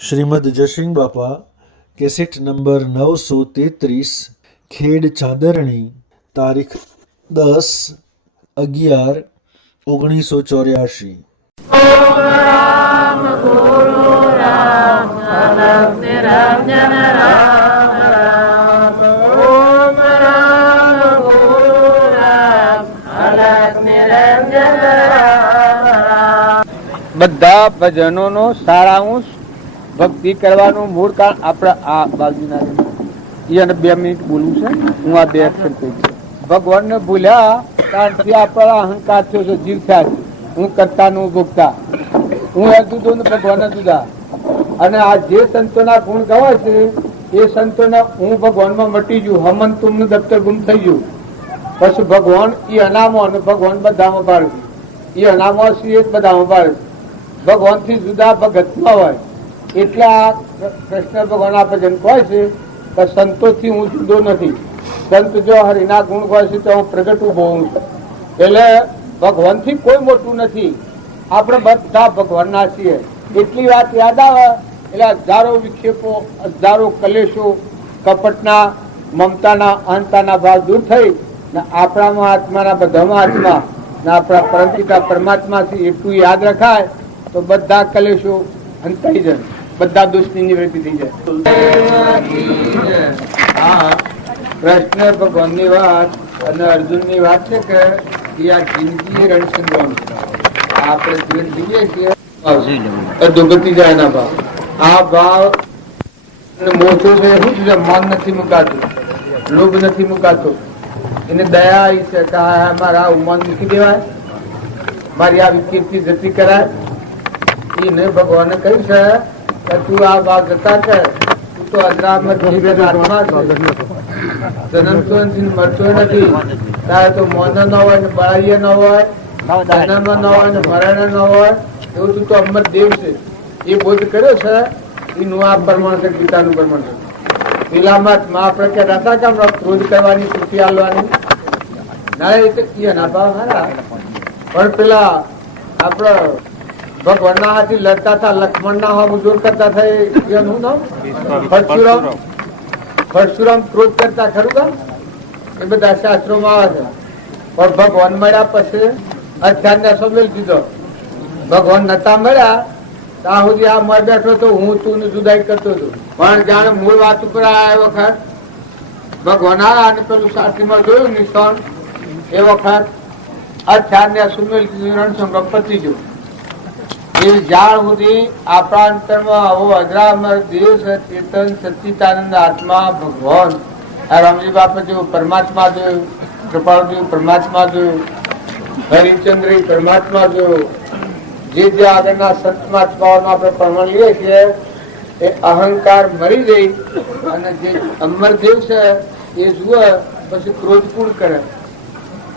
શ્રીમદ જયસિંહ બાપા cassette number 933 ખેડ ચાદરણી તારીખ 10/11/1984। રામ ગુરુ રામ અલગ નિરંજન રામ રામ ઓમ રામ ગુરુ રામ અલગ નિરંજન રામ રામ। બધા ભજનોનો સારાંશ ભક્તિ કરવાનું મૂળ કારણ આપણે આ બાજુના એને 2 મિનિટ બોલવું છે। હું આ 2 અક્ષર કહીશ। ભગવાનને ભૂલ્યા ત્યારથી આપણા અહંકાર થયો છે, જીવ થયા છે। હું કરતા નું ભોગતા, હું એ જુદો ને ભગવાન જુદા। અને આ જે સંતોના ગુણ ગવાય છે એ સંતોના હું ભગવાનમાં મટી ગયું, હમન તુમનું દફતર ગુમ થઈ ગયું। પછી ભગવાન એ અનામો અને ભગવાન બધામાં બાળક, એ અનામો છે એ બધામાં બાળક। ભગવાન થી જુદા ભગતમાં હોય એટલે આ કૃષ્ણ ભગવાન આ ભજન કહે છે કે સંતોથી હું જુદો નથી। સંત જો હરિના ગુણ કહે છે તો હું પ્રગટ ઉભો છું। એટલે ભગવાન થી કોઈ મોટું નથી, આપણે બધા ભગવાનના છીએ। એટલી વાત યાદ આવે એટલે હજારો વિક્ષેપો, હજારો કલેશો, કપટના, મમતાના, અહંતાના ભાવ દૂર થઈ ને આપણામાં આત્માના બધામાં આત્મા ને આપણા પરમપિતા પરમાત્માથી એટલું યાદ રખાય તો બધા કલેશો અંતાઈ જાય, બધા દોષની નિવૃત્તિ થઈ જાય। કૃષ્ણ ભગવાનની વાત અને અર્જુનની વાત છે કે આ જિંદગી રણસંગ્રામ છે। આપણે જીવન જીવીએ છીએ દુર્ગતિ જાય એના ભાવ, આ ભાવ મોટો છે શું છે? મન નથી મુકાતું, લોભ નથી મુકાતો, એને દયા આવી છે કે મારા મન મૂકી દેવાય, મારી આ વિકૃતિ જતી કરાય। એને ભગવાને કહ્યું છે કે તું આ ભાવ જતા કર, તું તો અજરામત જીવન આત્મા છે, જન્મતો નથી, મરતો નથી। તારે તો મોન ન હોય ને બળાઈએ ન હોય, જન્મ ન હોય ને મરણ ન હોય, એવું તું તો અમર દેવ છે। એ બોધ કર્યો છે એનું આ પ્રમાણ છે, ગીતાનું પ્રમાણ છે। પેલામાં આપણે કહેતા હતા કે હમણાં ક્રોધ કરવાની તૃપ્તિ આલવાની ના, એ તો એના ભાવ હારા। પણ પેલા આપડે ભગવાનના હાથી લડતા હતા, લક્ષ્મણના હા જોર કરતા હતા, એનું નામ પરશુરામ ક્રોધ કરતા ખરું કામ? એ બધા શાસ્ત્રોમાં આવે છે। પણ ભગવાન મળ્યા પછી અધ્યાત્મ સમજી દીધો। ભગવાન નતા મળ્યા ત્યાં સુધી આ મર બેઠો તો હું તું ને જુદાઈ કરતો હતો, પણ જાણે મૂળ વાત ઉપર આવ્યા વખત ભગવાન આવ્યા અને પેલું શાસ્ત્રીમાં જોયું નિશાન, એ વખત અધ્યાત્મ સુમેલ રણસંગ્રામ પતી ગયો। એ જાણ સુધી આપણા અંતરમાં આવો અજરામર દેશ ચેતન સચ્ચિદાનંદ આત્મા ભગવાન આ રામજી બાપા જેવું પરમાત્મા જોયું, કૃપાળુ પરમાત્મા જોયું, હરિચંદ્ર પરમાત્મા જોયું। જે આગળના સંત મહાત્માઓનો આપણે પ્રમાણ લઈએ છીએ એ અહંકાર મરી ગઈ અને જે અમરદેવ છે એ જુએ પછી ક્રોધ કુણ કરે,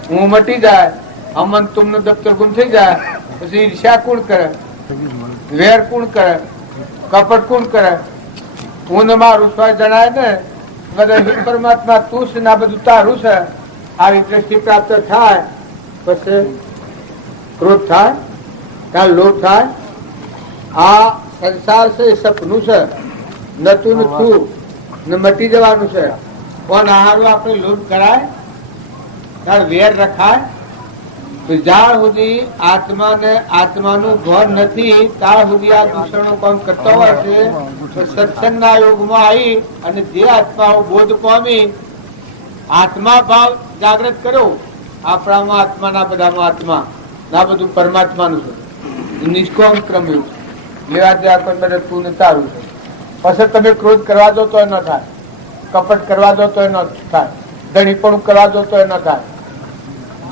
હું મટી જાય, અમન તુમનું દફતર ગુમ થઈ જાય, પછી ઈર્ષ્યા કુણ કરે, વેર કુણ કરે, કપટ કુણ કરે, હું ને મારું સ્વય જણાય ને બધા પરમાત્મા તું છે ને આ બધું તારું છે, આવી દ્રષ્ટિ પ્રાપ્ત થાય પછી ક્રોધ થાય, ત્યાં લોભ થાય। આ સંસાર છે એ સપનું છે, નતું ને તું ને મટી જવાનું છે। કોણ આહારો આપણે લોભ કરાય, ત્યાં વેર રખાય, જ્યાં સુધી આત્માને આત્માનું ભાન નથી ત્યાં સુધી આ દૂષણો કામ કરતા હોય છે। તો સત્સંગના યોગમાં આવી અને જે આત્માઓ બોધ પામી આત્મા ભાવ જાગૃત કર્યો, આપણામાં આત્માના બધામાં આત્મા ના બધું પરમાત્માનું છે, નિષ્કામ ક્રમ એવું લેવા દેવા કોઈ બધા તું ને તારું છે। પછી તમે ક્રોધ કરવા દો તો ન થાય, કપટ કરવા દો તો ન થાય, ધણીપણું કરવા દો તો ન થાય।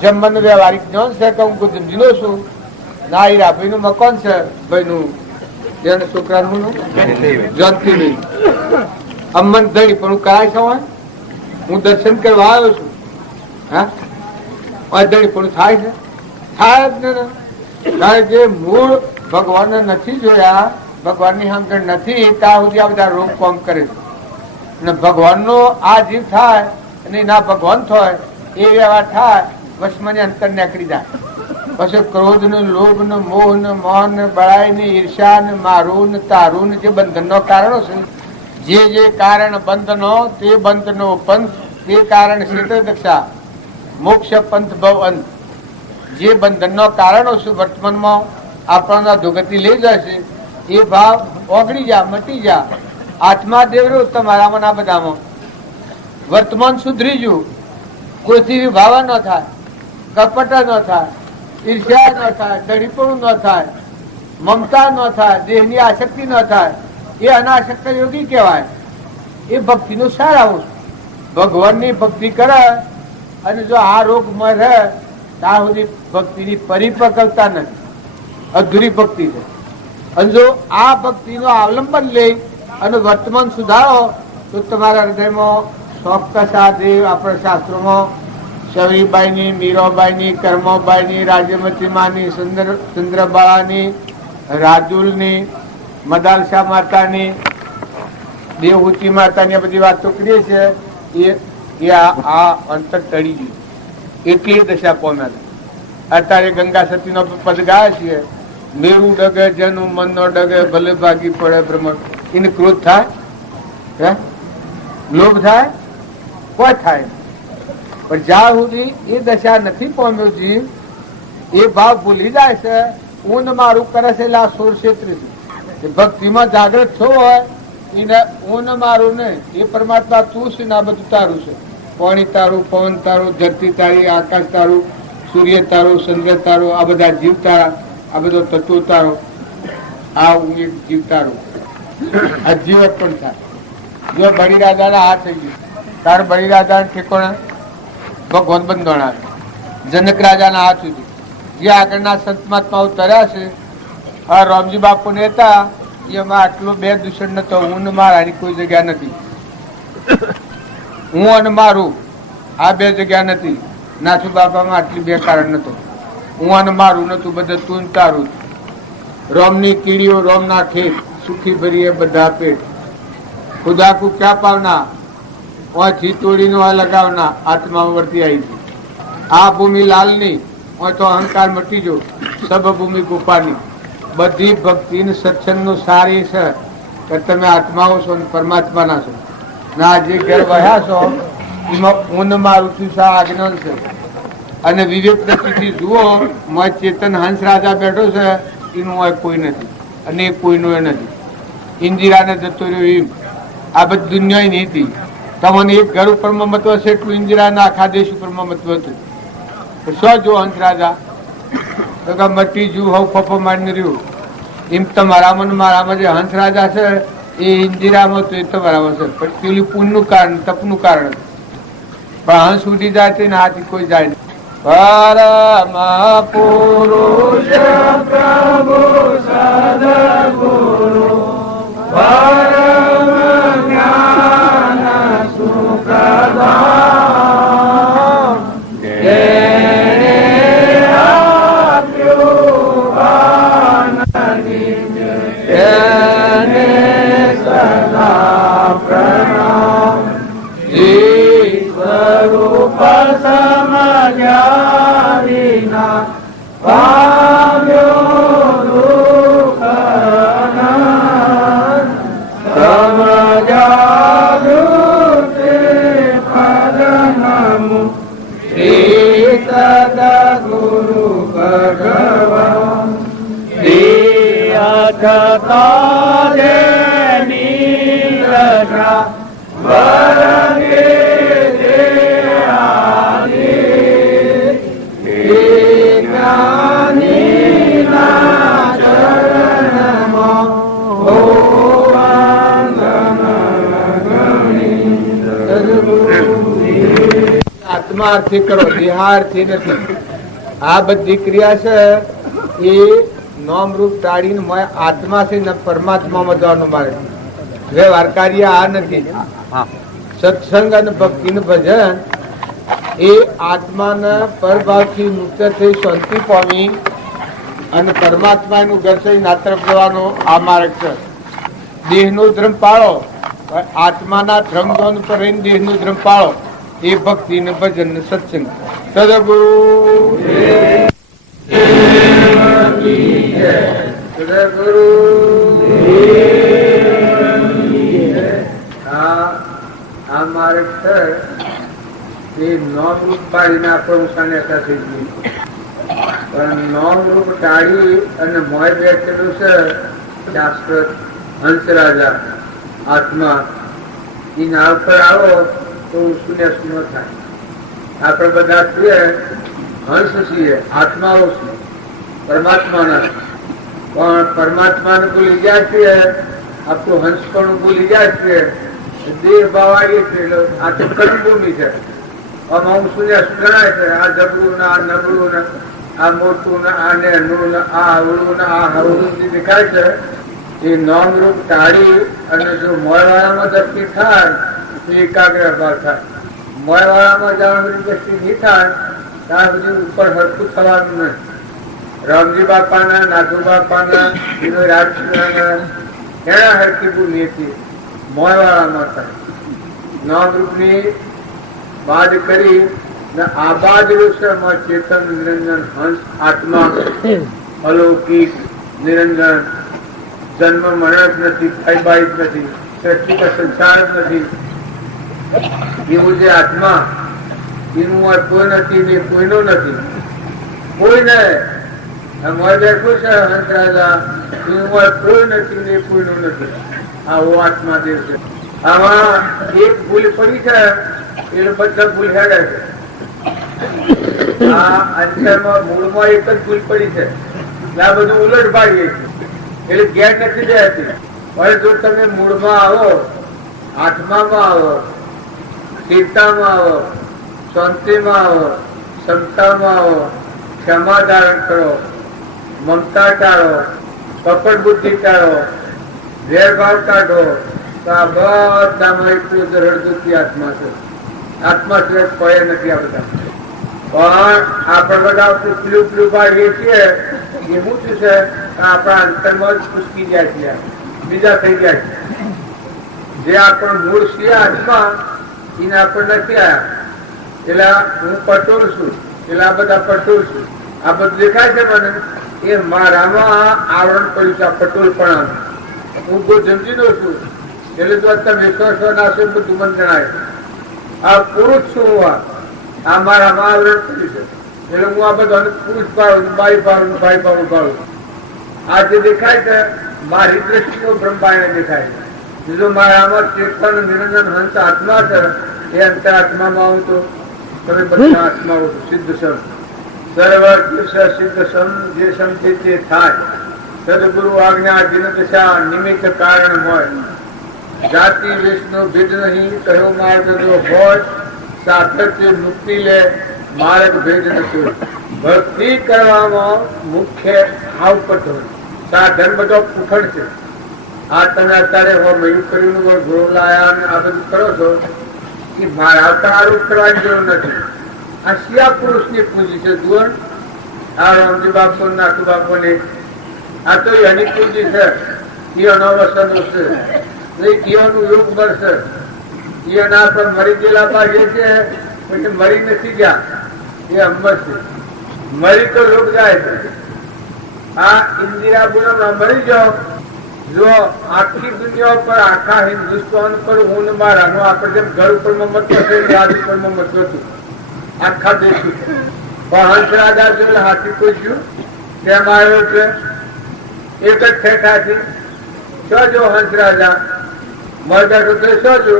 જમવાનું વ્યવહારિક જ્ઞાન છે કે હું જમીનો છું ના, એ રાભાઈ નું મકાન છે ભાઈ નું, જેને છોકરાનું જનતી નહીં અમન ધણી પણ કરાય છે, હું દર્શન કરવા આવ્યો છું, હા ધણી પણ થાય છે, થાય જ ને। કારણ કે મૂળ ભગવાનને નથી જોયા, ભગવાનની સમજણ નથી ત્યાં સુધી આ બધા રોગ કામ કરે છે। અને ભગવાનનો આ જીવ થાય અને ના ભગવાન થાય એ વ્યવહાર થાય, વસમાની અંતર નીકળી જાય। પછી ક્રોધ ને લોભ ને મોહ ને મોહ ને બળાઈ ને ઈર્ષ્યા ને મારું ને તારું ને જે બંધનનો કારણો છે, જે કારણ બંધનો તે બંધનો પંથ, તે કારણ ક્ષેત્ર દક્ષા મોક્ષ પંથ ભવ અંત. જે બંધનનો કારણો છે વર્તમાનમાં આપણને દુગતિ લઈ જશે, એ ભાવ ઓગળી જા, મટી જા. આત્મા દેવરો તમારામાં ના બધામાં વર્તમાન સુધરી ગયું, કોઈથી વિભાવા ન થાય, કપટ ન થાય, ઈર્ષ્યા ન થાય, દડીપણું ન થાય, મમતા ન થાય, દેહની આસક્તિ ન થાય, એ અનાસક્ત યોગી કહેવાય. એ ભક્તિનું સાર આવું. ભગવાનની ભક્તિ કરે અને જો આ રોગમાં રહે ત્યાં સુધી ભક્તિની પરિપક્વતા નથી, અધૂરી ભક્તિ છે. અને જો આ ભક્તિનો અવલંબન લઈ અને વર્તમાન સુધારો તો તમારા હૃદયમાં ચોક્કસ આ દેવ આપણા શાસ્ત્રોમાં શબરીબાઈની, મીરાબાઈની, કર્માબાઈની, રાજ્યમતી માની, સુંદરબાળાની, રાજુલની, મદાલસા માતાની, દેવહૂતિ માતાની બધી વાતો કરીએ છીએ. એ આ અંતર ટળી ગયું, એટલી દશા પામ્યા હતા. અત્યારે ગંગા સતીનો પદ ગાય છે, મેરું ડગે જેનું મન નો ડગે, ભલે ભાગી પડે ભ્રમણ. એને ક્રોધ થાય, લોભ થાય, કોઈ થાય. પણ જ્યાં સુધી એ દશા નથી પામ્યો જીવ, એ ભાવ ભૂલી જાય છે, ઊંઘ મારું કરે છે. એટલે આ 16 છે. ભક્તિમાં જાગૃત થયો હોય એને ઊંઘ મારું નહીં, એ પરમાત્મા તું છે ને આ બધું તારું છે. પાણી તારું, પવન તારું, ધરતી તારી, આકાશ તારું, સૂર્ય તારું, ચંદ્ર તારું, આ બધા જીવ તારા, આ બધો તત્વો તારો, આ હું એક જીવ તારું. આ જીવત પણ થાય. જો બળી રાજાના હાથ થઈ ગયું, તાર બળી રાજા ઠેકોણા ભગવાન બંધોણા, જનક રાજાના હાથ સુધી જે આગળના સંત મહાત્માઓ તર્યા છે. આ રામજી બાપુ ને હતા, એમાં આટલો બે દૂષણ નતો. હું ને મારાની કોઈ જગ્યા નથી, હું અને મારું આ બે જગ્યા નથી. નાથુ બાપામાં આટલી બે કારણ નતો. હું અને મારું નતું, બધું તું ને તારું. રોમની કીડીઓ રોમના ખેત, સુખી ભરીએ બધા પેટ. ખુદા કો ક્યાં પાવના, ઓથી તોડીનો આ લગાવના, આત્મા વર્તી આવી છે. આ ભૂમિ લાલની, ઓય તો અહંકાર મટી જો, સબ ભૂમિ ગોપાની. બધી ભક્તિ ને સત્સંગનું સાર એ છે કે તમે આત્માઓ છો ને પરમાત્માના છો. ના જે ઘેર વહ્યા છો એમાં ઊંઘ મારું છું આજ્ઞાન છે. અને વિવેક દ્રષ્ટિથી જુઓ, મોય ચેતન હંસ રાજા બેઠો છે, એનું કોઈ નથી અને એ કોઈનું એ નથી. ઇન્દિરાને જતો રહ્યો એમ આ બધી દુનિયા નહીં હતી. તમને એક ઘર ઉપર મહત્વ છે એટલું ઇન્દિરાના આખા દેશ ઉપર મહત્વ હતું. શું જો હંસ રાજા તો મટી જુ હવ ફફો મારીને રહ્યું. એમ તમારામાં મારામાં જે હંસ રાજા છે એ ઇન્દિરામાં તો એ તમારામાં છે, પણ પેલું પુણ્યનું કારણ, તપનું કારણ. પણ હંસ ઉડી જાય તે હાથી કોઈ જાય નહીં. પરમ પુરુષ પ્રભુ સદગુરુ પરમ જ્ઞાન સુખદામ, જેણે આપ્યું જ્ઞાન તેને સદા પ્રણામ. સ્વરૂપ સમજ્યા વિના પામ્યો દુઃખ અનંત. સમજાગૃતિ પદનમુ શ્રી સદગુરુ ભગવાન. દિયથતા જેની રચના વરગે આત્માર્થી કરો, દેહાર્થી નથી. આ બધી ક્રિયા છે એ નામરૂપ ટાળીને આત્મા છે ને પરમાત્મામાં જવાનું મારે. વ્યવહારકાર્ય આ નથી. સત્સંગ અને ભક્તિનું ભજન એ આત્માના પરભાવથી મુક્ત થઈ શાંતિ પામી અને પરમાત્માનું દર્શન ના તરફ જવાનો આ માર્ગ છે. દેહનો ધર્મ પાળો, આત્માના ધર્મ ઝોન પર રહીને દેહનો ધર્મ પાળો. એ ભક્તિ ને ભજન ને સત્સંગ. સદગુરુ સદગુરુ આ માર્ગ છે એ નોમ રૂપ પાડીને આપણું સાન્યતા થઈ ગયું, પણ નોમ રૂપ ટાળી અને મોય બેઠેલું છે શાસ્ત્ર હંસરાજા આત્મા. એ નાવ પર આવો તો શૂન્ય શૂન્ય થાય. આપણે બધા છીએ હંસ છીએ, આત્માઓ છીએ પરમાત્માના, પણ પરમાત્માને ભૂલી જાય છે, આપણું હંસ પણ ભૂલી જાય છે, દેહ ભાવ આવીએ છીએ. આ તો કર્મભૂમિ છે. આમાં હું શૂન્ય ગણાય છે. આ જબરું ને આ નબળું ને આ મોટું ને આ નેનું ને આ હવળું ને આ હવળું જે દેખાય છે એ નોમ રૂપ ટાળી અને જો મોયવાળામાં દ્રષ્ટિ થાય તો એકાગ્ર ભાવ થાય. મોયવાળામાં જ્યાં બધી દ્રષ્ટિ નહીં થાય ત્યાં સુધી ઉપર હરખું થવાનું નહીં. રામજી બાપાના, નાથુ બાપાના, રાજના એના હરખી ભૂલી હતી મોયવાળામાં થાય. નોમ રૂપની બાદ કરી આબાદ વિષયમાં ચેતન નિરંજન હંસ આત્મા અલૌકિક નિરંજન, જન્મ મરણ જ નથી, ફાઈબાઈ જ નથી, સૃષ્ટિ કા સંસાર જ નથી. એવું જે આત્મા એનું કોઈ નથી ને કોઈનો નથી, કોઈને બેઠું છે હંસ રાજા એનું કોઈ નથી ને કોઈનું નથી. આવો આત્મા દેવ છે. આમાં એક ભૂલ પડી છે એટલે બધા ભૂલ હેડે છે. આ અંતરમાં મૂળમાં એક જ ભૂલ પડી છે, આ બધું ઉલટ ભાગીએ છે એટલે ગેર નથી જતી. પણ જો તમે મૂળમાં આવો, આત્મામાં આવો, સ્થિરતામાં આવો, શાંતિમાં આવો, ક્ષમતામાં આવો, ક્ષમા ધારણ કરો, મમતા ટાળો, કપટ બુદ્ધિ ટાળો, ભેદભાવ કાઢો, તો આ બધામાં એટલું રડદુખી આત્મા છે. આત્મા સિવાય કોઈ નથી આ બધા. પણ આપણે બધા પેલું ભાગીએ છીએ એ શું છે આપણા અંતરમાં જ ખુશકી જાય છે, બીજા થઈ જાય છે. જે આપણું મૂળ છે આત્મા એને આપણે નથી આવ્યા એટલે હું પટોળ છું, એટલે આ બધા પટોળ છું. આ બધું દેખાય છે મને એ મારામાં આવરણ પડ્યું છે. આ પટોળ પણ હું બહુ સમજી દઉં છું એટલે તો તમે વિશ્વાસ નાશે બધું મને જણાય. આ પુરુષ છું હું, આ મારામાં આવરણ પડ્યું છે એટલે હું આ બધા પુરુષ પાડું, બાઈ પાડું, ભાઈ પાડું પાડું. આ જે દેખાય છે મારી દ્રષ્ટિનો બ્રહ્માંડ દેખાય છે. બીજું મારામાં ચેતન નિરંજન હંસ આત્મા છે એ અંતર આત્મામાં આવું તો તમે બધા આત્માઓ સિદ્ધ સમ સર્વ સિદ્ધ સમ જે સમજે તે થાય. સદગુરુ આજ્ઞા જીન દશા નિમિત્ત કારણ હોય. જાતિ વેશનો ભેદ નહીં કયો માર્ગ જો હોય. સાતત્ય મુક્તિ લે માર્ગ ભેદ નથી. ભક્તિ કરવામાં મુખ્ય આવપટ હોય. સાધન બધો પૂઠણ છે. આ તમે અત્યારે મયુર કર્યું ઘોડો લાયા આ બધું કરો છો કે મારા આરોપ કરવાની જરૂર નથી. આ શિયા પુરુષ ની પૂંજી છે. જુઓ આ રામજી બાપુ, નાથુ બાપુ ની આ તો એની પૂંજી છે. એનો વસનો છે, એનું યોગ બળ છે. એના પર મરી ગયેલા ભાગે છે પછી મરી નથી ગયા એ અમર છે. મરી તો લોક જાય છે. આ ઇન્દિરા બુરામાં મરી જાઓ, જો આખી દુનિયા પર આખા હિન્દુસ્તાન પર હું મારાનું આપણે જેમ ઘર ઉપર મમત્વ છે રાજ ઉપર મમત્વ હતું આખા દેશ. પણ હંસ રાજા જોયેલા હાથી પૂછ્યું કેમ આવ્યો છે? એક જ ઠેઠાથી શું જો હંસ રાજા મરદાઠો તો શું જો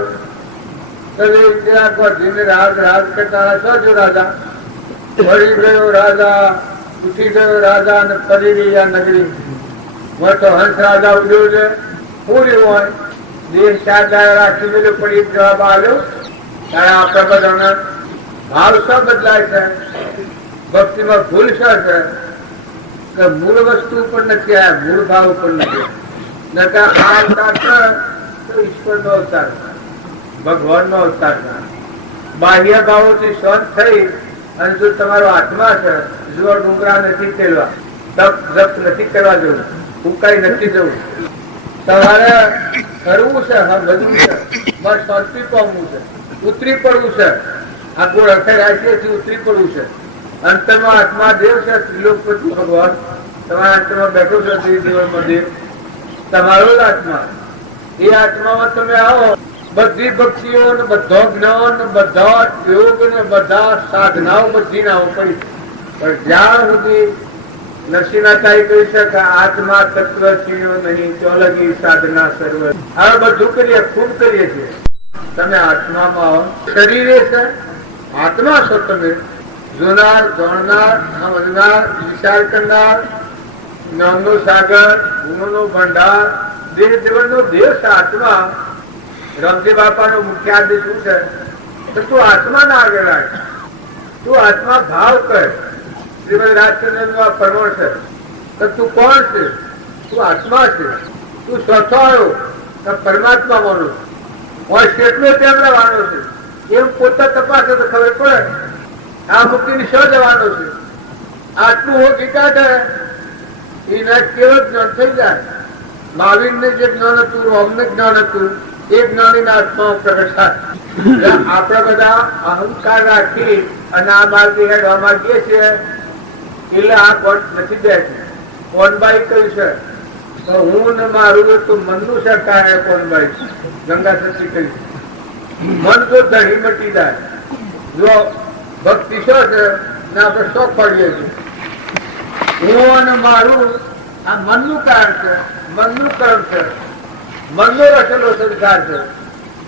રાજ કરતા શું જો રાજા મરી ગયો રાજા, ઉઠી ગયો રાજા અને ફરી રહી આ નગરી. તો હંસ રાજા ઉડ્યો છે પૂર્યું હોય દેશ ચાર રાખી દીધો પણ એક જવાબ આવ્યો ત્યારે આપણા બધાના ભાવ શું બદલાય છે? ભક્તિમાં ભૂલ શું છે કે મૂળ વસ્તુ ઉપર નથી આવ્યા, મૂળ ભાવ ઉપર નથી. નકર આ અવતાર છે તો ઈશ્વર નો અવતાર, ભગવાન નો અવતાર છે. બાહ્ય ભાવોથી શાંત થઈ અને જો તમારો આત્મા છે જો ડુંગરા નથી ખેલવા, તપ જપ નથી કરવા જવું, ઉકાઈ નથી જવું, તમારે કરવું છે, હા બધું છે, બસ શાંતિ પામવું છે, ઉતરી પડવું છે. આ ગોળ અખે રાખીએ ઉતરી પડવું છે. અંતરમાં આત્મા દેવ છે, ત્રિલોકપતિ ભગવાન તમારા અંતરમાં બેઠો છે, ત્રિદેવમાં દેવ તમારો જ આત્મા. એ આત્મામાં તમે આવો, બધી ભક્તિઓ ને બધો જ્ઞાન બધા યોગ ને બધા સાધનાઓ બધી નાઓ પડી. પણ જ્યાં સુધી નરસિંહનાથાએ કહી શકે આત્મા તત્વ છીણ્યો નહીં ચોલગી સાધના સર્વ. આ બધું કરીએ, ખૂબ કરીએ છીએ. તમે આત્મામાં આવો. શરીરે છે આત્મા છો તમે. જોનાર, જાણનાર, સમજનાર, વિચાર કરનાર, જ્ઞાનનો સાગર, ગુણોનો ભંડાર, દેહ જીવનનો દેહ છે આત્મા. રામજી બાપાનો મુખ્ય આદેશ શું છે? તો તું આત્માના આગળ રાખ, તું આત્મા ભાવ કર. શ્રીમદ રાજચંદ્રનું આ પરવળ છે. તો તું કોણ છે? તું આત્મા છે. તું સ્વચ્છ આવ્યો તો પરમાત્મા માનો કેટલો તેમ રહેવાનો છે એમ પોતા તપાસે તો ખબર પડે આ મુક્તિ ની શો જવાનો છે. આટલું હોકી કાઢે એના કેવું જ્ઞાન થઈ જાય. મહાવીર ને જે જ્ઞાન હતું, રોમને જ્ઞાન હતું, એ જ્ઞાની ના આત્મા પ્રગટ થાય. આપડે બધા અહંકાર રાખી અને આ માર્ગે હેડવા માંગીએ છીએ એટલે આ કોણ નથી બેઠી. કોનબાઈ કહ્યું છે તો હું ને મારું તો મનનું સરકાર કોનબાઈ ગંગા સતી કહ્યું. મન તો ધણી મટી જાય. જો ભક્તિ શો છે ને આપણે શોખ પડીએ છીએ. હું અને મારું આ મનનું કારણ છે, મનનું કર્મ છે, મનનો રચેલો સંસ્કાર છે.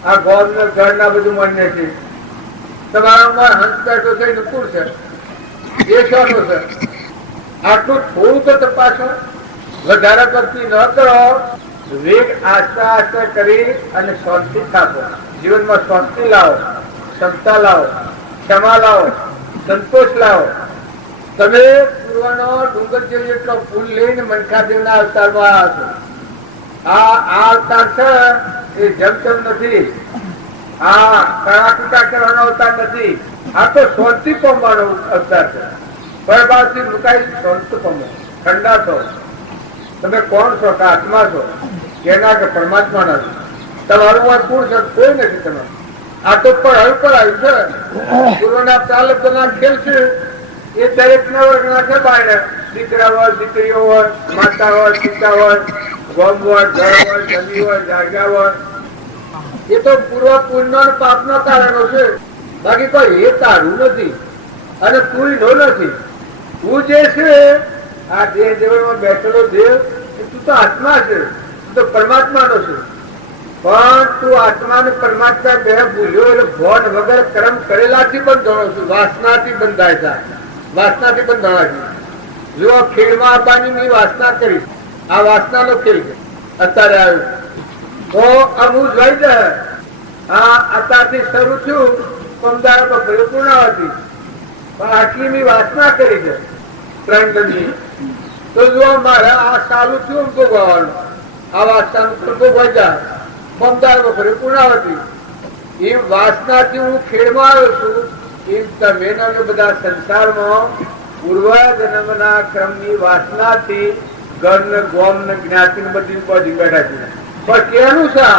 આ ગોળ ને ઘર ના બધું મનને છે. તમારામાં હંસ બેઠો છે નુકુળ છે, એ શોનો છે. આટલું થોડું તો તપાસો. વધારે ભક્તિ ન કરો, વેગ આસ્તા આસ્તા કરી અને શાંતિ સ્થાપો. જીવનમાં શાંતિ લાવો, ક્ષમતા લાવો, ક્ષમા લાવો, સંતોષ લાવો. તમે પૂર્વનો ડુંગર જેટલો ફૂલ લઈને મનખાદેવના અવતારમાં આવ્યા છો. આ અવતાર છે એ જમચમ નથી, આ કળાકુટા કરવાનો અવતાર નથી. આ તો શાંતિ પામવાનો અવતાર છે. પરબાથી મુકાઈ શાંતિ પામો, ઠંડા છો. તમે કોણ છો? કે આત્મા છો? કેના કે પરમાત્મા નથી? તમારું વાત કોણ છે? કોઈ નથી. તમે આ તો પણ આવ્યું છે. પૂર્વના પ્રાલબ્ધના ખેલ છે એ દરેક ના વર્ગના છે. બહાર દીકરા હોય, દીકરીઓ હોય, માતા હોય, પિતા હોય, ગોમ હોય, ઘર હોય, જમી હોય, જાગ્યા હોય. એ તો પૂર્વ પુણ્ય પાપ ના કારણો છે. બાકી કોઈ એ તારું નથી અને તું નો નથી. તું જે છે આ દેહ જીવનમાં બેઠેલો દેવ, તું તો આત્મા છે, તું તો પરમાત્મા નો છે. પણ તું આત્મા ને પરમાત્મા બે ભૂલ્યો એટલે ભોન વગર કર્મ કરેલાથી પણ ધણો છું. વાસનાથી બંધાય છે, વાસનાથી પણ ધણા છે. જો ખેડમાં આપવાની મેં વાસના કરી, આ વાસના નો ખેલ છે. અત્યારે આવ્યું તો અમુક જોઈ જાય. આ અત્યારથી શરૂ થયું પમદાર બપોરે પૂર્ણાવતી, પણ આટલી મેં વાસના કરી છે 3 ગણની. તો જો મારે આ સારું થયું ભોગવવાનું, આ વાસનાનું ભોગવાઈ જાય પમદાર બપોરે પૂર્ણાવતી. એ વાસનાથી હું ખેડમાં આવ્યો છું. એ તમે બધા સંસારમાં પૂર્વ જન્મના ક્રમની વાસનાથી ઘર ને ગોમ ને જ્ઞાતિ ને બધી પહોંચી બેઠા છે. પણ કેનું છે?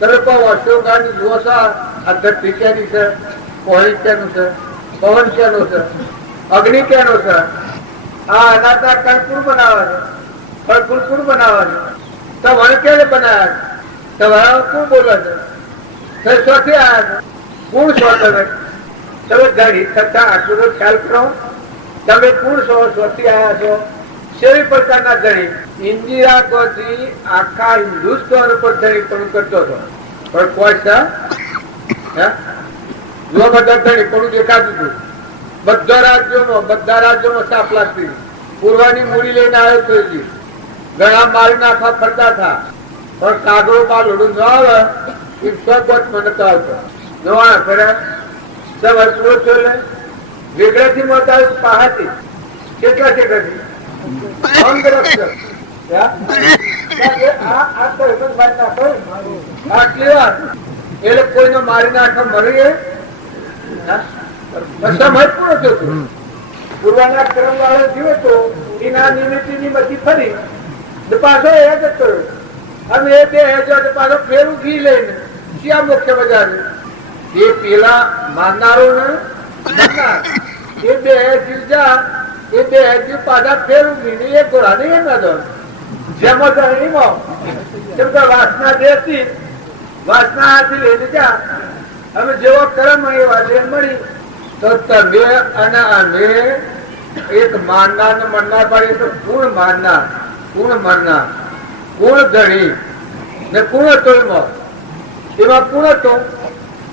તમે કહો અશોકાની જુઓ છો, આ ધરતી કેની છે, પાણી કેનું છે, પવન કેનો છે, અગ્નિ કેનો છે? આ અનાથના કણકુર બનાવે છે, ફળકુર બનાવે છે. તમારે ક્યારે બનાવ્યા છે? તમારા કોણ બોલે છે? શોથી આવ્યા છે? કોણ છો તમે? તમે ધણી થતા આટલું તો ખ્યાલ કરો. તમે કોણ છો? શોથી આવ્યા છો? શેરી પ્રકારના ધણી? ઇન્દિરા ગાંધી આખા હિન્દુસ્તાન ઉપર ધણી પણ કરતો હતો. પણ કોઈ છે? જો બધા ધણી પણ દેખાતું હતું. બધા રાજ્યોમાં સાપ લાગતી. પૂર્વાની મૂડી લઈને આવ્યો તો ઘણા મારી નાખવા ફરતા હતા. પણ કાગડો બાલ ઓડું ન આવે એ સ્વગત મને તો આવતો જોવા ફરે વેગળેથી મળતા પહાતી કેટલા કેટલાથી આટલી વાર એટલે કોઈને મારી નાખવા મળી પૂરો થયો. પૂર્વાના ક્રમ વાળો થયો તો એના નિમિત્તની બધી ફરી પાછો એ જ કર્યો. અને એ 2000 પાછો ફેરું ઘી લઈને ક્યાં મુખ્ય બજાર એ પેલા માનનારો ને એ બે જીવ જા એ બે જીવ પાછા ફેરવું નહીં એ ઘોડા નહીં એમ હતો જેમાં તો એમાં કેમ કે વાસના જે હતી વાસના હાથી લઈને જા અમે જેવો કર્મ એ વાતે મળી તો તમે અને અમે એક માનનાર ને મનનાર પાડીએ તો પૂર્ણ માનનાર પૂર્ણ મનનાર પૂર્ણ ધણી ને પૂર્ણ હતો એમાં પૂર્ણ હતો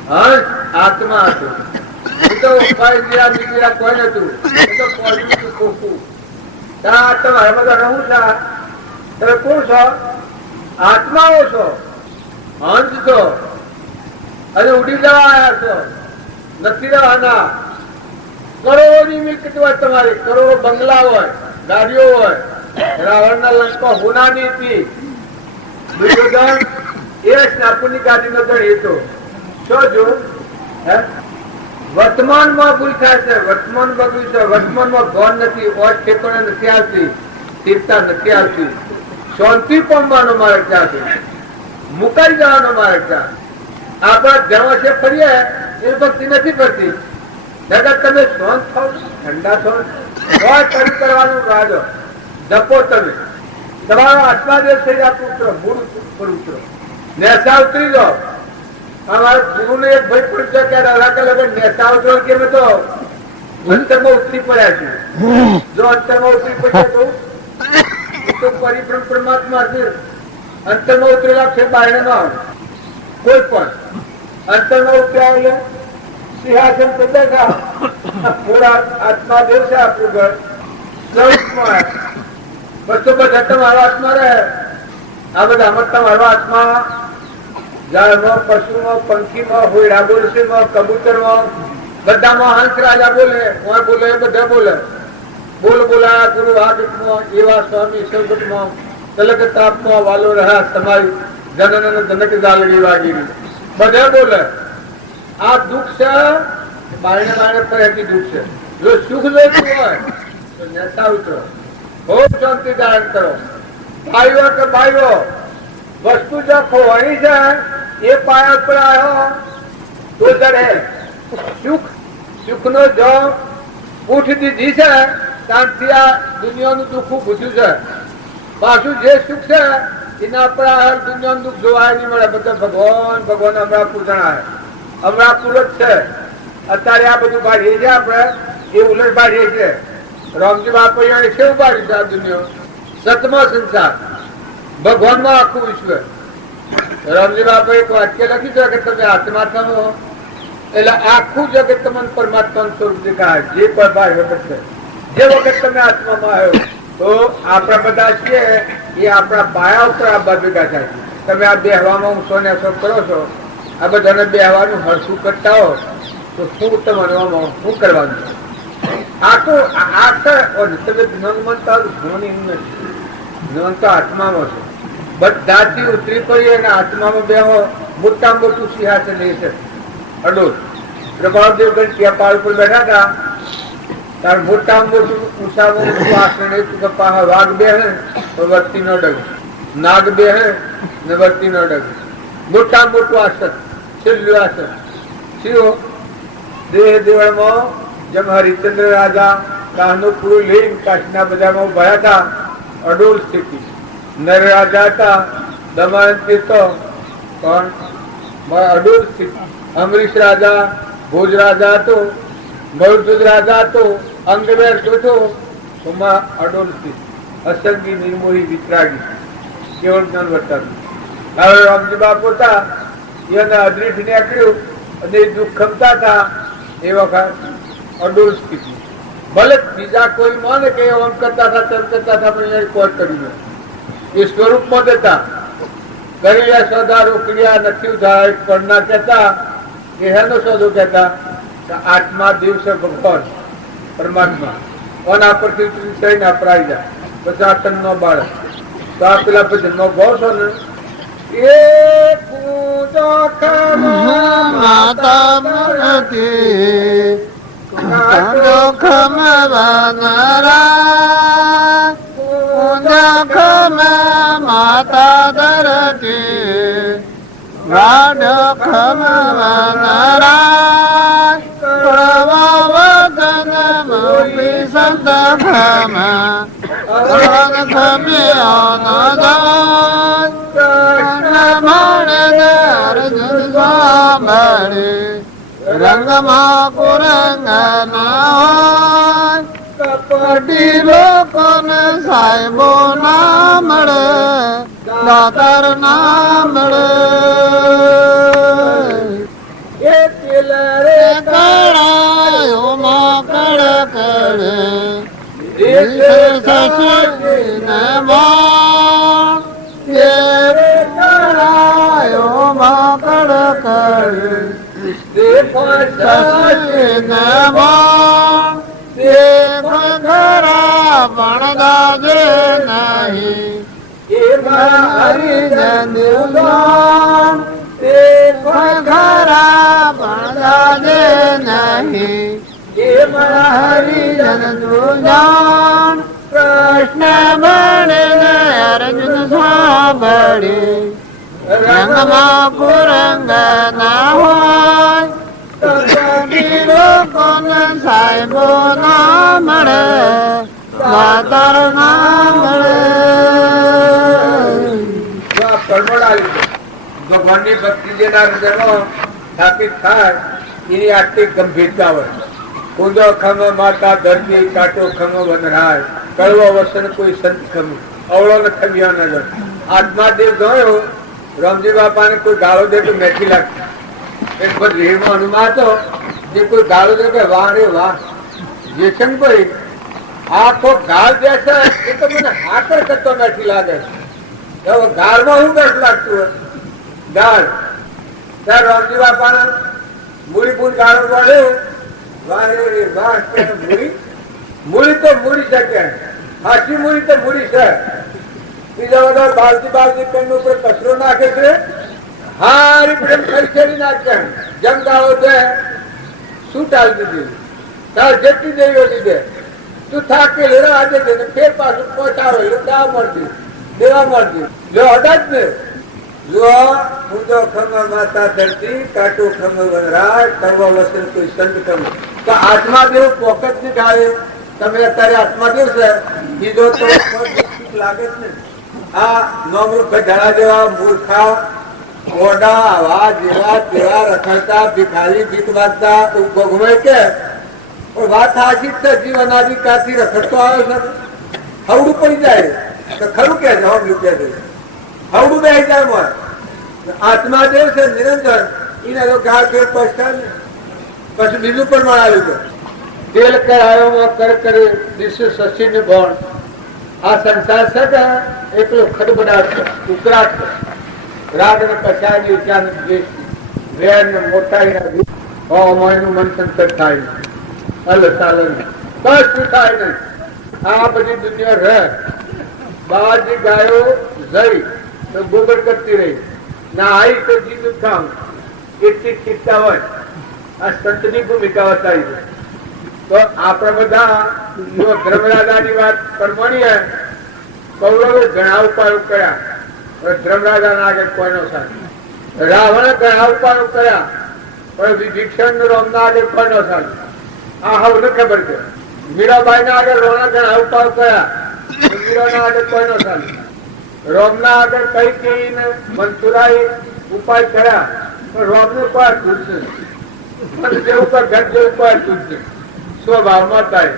હંસ આત્મા હતું એ તો ઉપાય બીજા કોઈ નતું એ તો પોઝિટિવ ખોખું ત્યાં તમારા બધા રહું છે તમે કોણ છો આત્માઓ છો હંસ છો અને ઉડી જવા આવ્યા છો નથી રહેવાના કરોડોની મિલકત હોય તમારી કરોડો બંગલા હોય ગાડીઓ હોય રાવણના લંકા હોનાની હતી દુર્યોધન એ સ્નાપુની ગાડી નો ગણ એ તો શું જો વર્તમાનમાં ભૂલ થાય છે વર્તમાન બગડ્યું છે વર્તમાનમાં ગૌણ નથી ઓછ ઠેકાણે નથી આવતી સ્થિરતા નથી આવતી શાંતિ પામવાનો માર્ગ ક્યાં છે મુકાઈ જવાનો માર્ગ ક્યાં આપણા જ્યાં છે ફરીએ એ ભક્તિ નથી પડતી જગત તમે શાંત થાવ ઠંડા થાવ કરી કરવાનું રાજો જપો તમે તમારો આત્માદેવ થઈ જાય પુત્ર મૂળ પર ઉતરો નેસા ઉતરી જાઓ અમારા ગુરુ ને એક ભાઈ પણ છે કે રાધા લગન નેસા ઉતરો કે મેં તો અંતરમાં ઉતરી પડ્યા છે જો અંતરમાં ઉતરી પડ્યા તો પરિભ્રમ પરમાત્મા છે અંતરમાં ઉતરેલા છે બાયણે ન આવે કોઈ પણ અંતરમાં ઉતર્યા એટલે સિંહાસન પર બેઠા પૂરા આત્માદેવ છે આપણું ઘર સૌમાં બસો બધા તમારો આત્મા રહે આ બધા આમાં તમારો આત્મા ઝાડમાં પશુમાં પંખીમાં હોયડા બોલશીમાં કબૂતરમાં બધામાં હંસ રાજા બોલે હું બોલે બધા બોલે બોલ બોલાયા ગુરુ હાથમાં એવા સ્વામી સૌગતમાં તલક તાપમાં વાલો રહ્યા તમારી જનન જનક જાલડી વાગી બધા બોલે આ દુઃખ છે બારણે બારણે ફરેથી દુઃખ છે જો સુખ લેતું હોય તો નેતા ઉતરો ખૂબ શાંતિ ધારણ કરો ભાઈઓ કે ભાઈઓ વસ્તુ જો ખોવાણી છે એ પાયા પર આવ્યો તો ચડે સુખ સુખ નો જો ઉઠ દીધી છે ત્યાંથી આ દુનિયાનું દુઃખ પૂછ્યું છે પાછું જે સુખ છે એના પર દુનિયાનું દુઃખ જોવાય નહીં મળે બધા ભગવાન ભગવાન હમણાં પૂજણ આવે હમણાં પૂરત છે અત્યારે આ બધું બાળીએ છીએ આપણે એ ઉલટ બાળીએ છીએ રામજી બાપા કેવું બાળ્યું છે આ દુનિયા સતમા સંસાર ભગવાનમાં આખું વિશ્વ રામજી બાપા એક વાક્ય લખ્યું છે કે તમે આત્મા થવો એટલે આખું જગત તમને પરમાત્મા સ્વરૂપ દેખાય જે કોઈ ભાઈ વખત છે જે વખત તમે આત્મામાં આવ્યો તો આપણા બધા છીએ એ આપણા પાયા ઉપર આ ભેગા થાય તમે આ બેહવામાં ઊંસો ને અસર કરો છો આ બધાને બેહવાનું હરસું કરતા હો તો શું તમારું શું કરવાનું આ તો તમે જ્ઞાન માનતા જ્ઞાન એમ નથી જ્ઞાન તો આત્મામાં છે બધાથી ઉતરી પડી અને આત્મામાં બેહો મોટા મોટું સિંહાસન એ છે અડોલ પ્રભાવદેવગઢ ત્યાં પાળ ઉપર બેઠા હતા તાર મોટા મોટું ઊંચામાં ઊંચું આસન એ વાઘ બે હે તો વર્તી ન ડગ નાગ બે હે ને વર્તી ન ડગ મોટા મોટું આસન છેલ્લું આસન શું દેહ દેવળમાં જેમ હરિચંદ્ર રાજા કાહનું પૂરું લઈને કાશીના બજારમાં ઉભા હતા અડોલ સ્થિતિ નર રાજા હતા દમયંતી તો પણ અડોલ સ્થિતિ અમરીશ રાજા ભોજ રાજા હતો મરુદુદ રાજા હતો અંગવેર જોઠો અડોલ સ્થિતિ અસંગી નિર્મોહી વિતરાગી કેવળ જ્ઞાન વર્તાવ્યું હવે રામજી બાપુ હતા એને અદરીઠ નીકળ્યું અને દુઃખ ખમતા હતા એ વખત અડોલ સ્થિતિ ભલે બીજા કોઈ માને કે ઓમ કરતા હતા તેમ કરતા હતા પણ એ કોઈ કર્યું એ સ્વરૂપમાં દેતા કરેલા સોદા રોકડિયા નથી ઉધાર કરનાર કહેતા કે હેનો સોદો કહેતા આત્મા દિવસે ભગવાન પરમાત્મા ઓના પરથી થઈને અપરાઈ જાય પછી આ તન નો બાળક તો આ પેલા પછી નો ગો છો ને એ માતા મરતી માતા દરતી ગાઢ ખમ વનરા અનંત ખમ અનંત ખમે અનદાન કૃષ્ણ મળે અર્જુન સાંભળે રંગમાં કુરંગ ના કપટી લોકોને સાહેબો ના મળે દાતાર ના મળે એ તિલરે કળાયો મકળ કરે શશીને બાણ એ કળાયો મકળ કરે શશીને બાણ ખરા પણ દાજે નહીં હરિજન ખરા પણ દાજે નહીં હરિજન જાણ કૃષ્ણ મળે અર્જુન સાંભળે રંગમાં કુરંગ ના હોય લોકોને સાહેબો ના મળે દાતાર ના મળે. ભગવાનની ભક્તિ જેના હૃદયમાં સ્થાપિત થાય એની આટલી ગંભીરતા હોય. કુદો ખમ માતા ધરતી કાટો ખમ વનરાય કડવો વસન કોઈ સંત ખમ અવળો ન ખમ્યા નજર. આત્માદેવ ગયો રામજી બાપાને કોઈ ગાળો દે તો મેઠી લાગતી. એક બધ રેડમાં હનુમાન હતો જે કોઈ ગાળો દે કે વાહ રે વાહ જેશનભાઈ આખો ગાળ દેશે એ તો મને હાકર કરતો નથી લાગે. હવે ગાળમાં શું બેઠ લાગતું હોય ગાળ ત્યારે રામજી બાપાને મૂળી પૂર ગાળો પડે વાહ રે વાહ મૂળી મૂળી તો મૂળી શકે હાચી મૂળી તો મૂળી છે. બીજા બધા બાલજી પેન ઉપર કચરો નાખે છે હારી પ્રેમ ખરી નાખે જેમ ગાળો દે શું ટાલ દીધી તાર જેટલી દેવીઓ લીધે તું થાકે લેવા આજે છે ફેર પાછું પહોંચાવે દા મળતી દેવા મળતી જો હડા જ ને જો ઊંધો ખમ માતા ધરતી કાટો ખમ વનરાય કરવા વસન કોઈ સંત ખમ. તો આત્માદેવ પોકટ ની ઢાળે તમે અત્યારે આત્માદેવ છે બીજો તો લાગે જ ને. આ નોમરૂપ ઢાળા જેવા મૂર્ખા ઓડા આવા જેવા તેવા રખડતા ભિખારી ભીખ વાગતા ભોગવાય કે વાત સાચી જ છે. જીવન આદિ ક્યાંથી રખડતો આવ્યો છે હવડું પડી જાય તો ખરું કે છે હવડું કે છે હવડું બેસી જાય મર. આત્માદેવ છે નિરંજન એને તો ગાળ ફેર પડશે ને પછી બીજું પણ મળાવ્યું છે તેલ કરાયો કર કરે દિશે શશી ને ભણ. આ સંસાર છે કે એકલો ખડબડાટ ઉકળાટ રાગ ને કચાય ને વિચાર ને દ્વેષ વેર ને મોટાઈ નું મન સંકટ થાય અલસાલન બસ થાય ને આ બધી દુનિયા રહે. બાજી ગાયો જઈ તો ગોબર કરતી રહી ના આવી તો જીતું કામ એટલી શીખતા હોય આ સંતની ભૂમિકા બતાવી છે. તો આપણે બધા ધર્મરાજાની વાત પરમાણીએ કૌરવે ઘણા ઉપાયો કર્યા ધર્મરાજા ના આગળ કોઈનો સાથ. રાવણે ઘણા ઉપાયો કર્યા પણ વિભીષણ રોમના આગળ કોઈનો સાથ. આ હવે ખબર છે. મીરાબાઈ ના આગળ રોના ઘણા ઉપાયો કર્યા મીરાના આગળ કોઈનો સાથ. રોમના આગળ કઈ કઈને મનસુરાએ ઉપાય કર્યા પણ રોમને કોઈ તૂટશે મન જેવું પર ઘટ જેવું કોઈ તૂટશે સ્વભાવમાં થાય.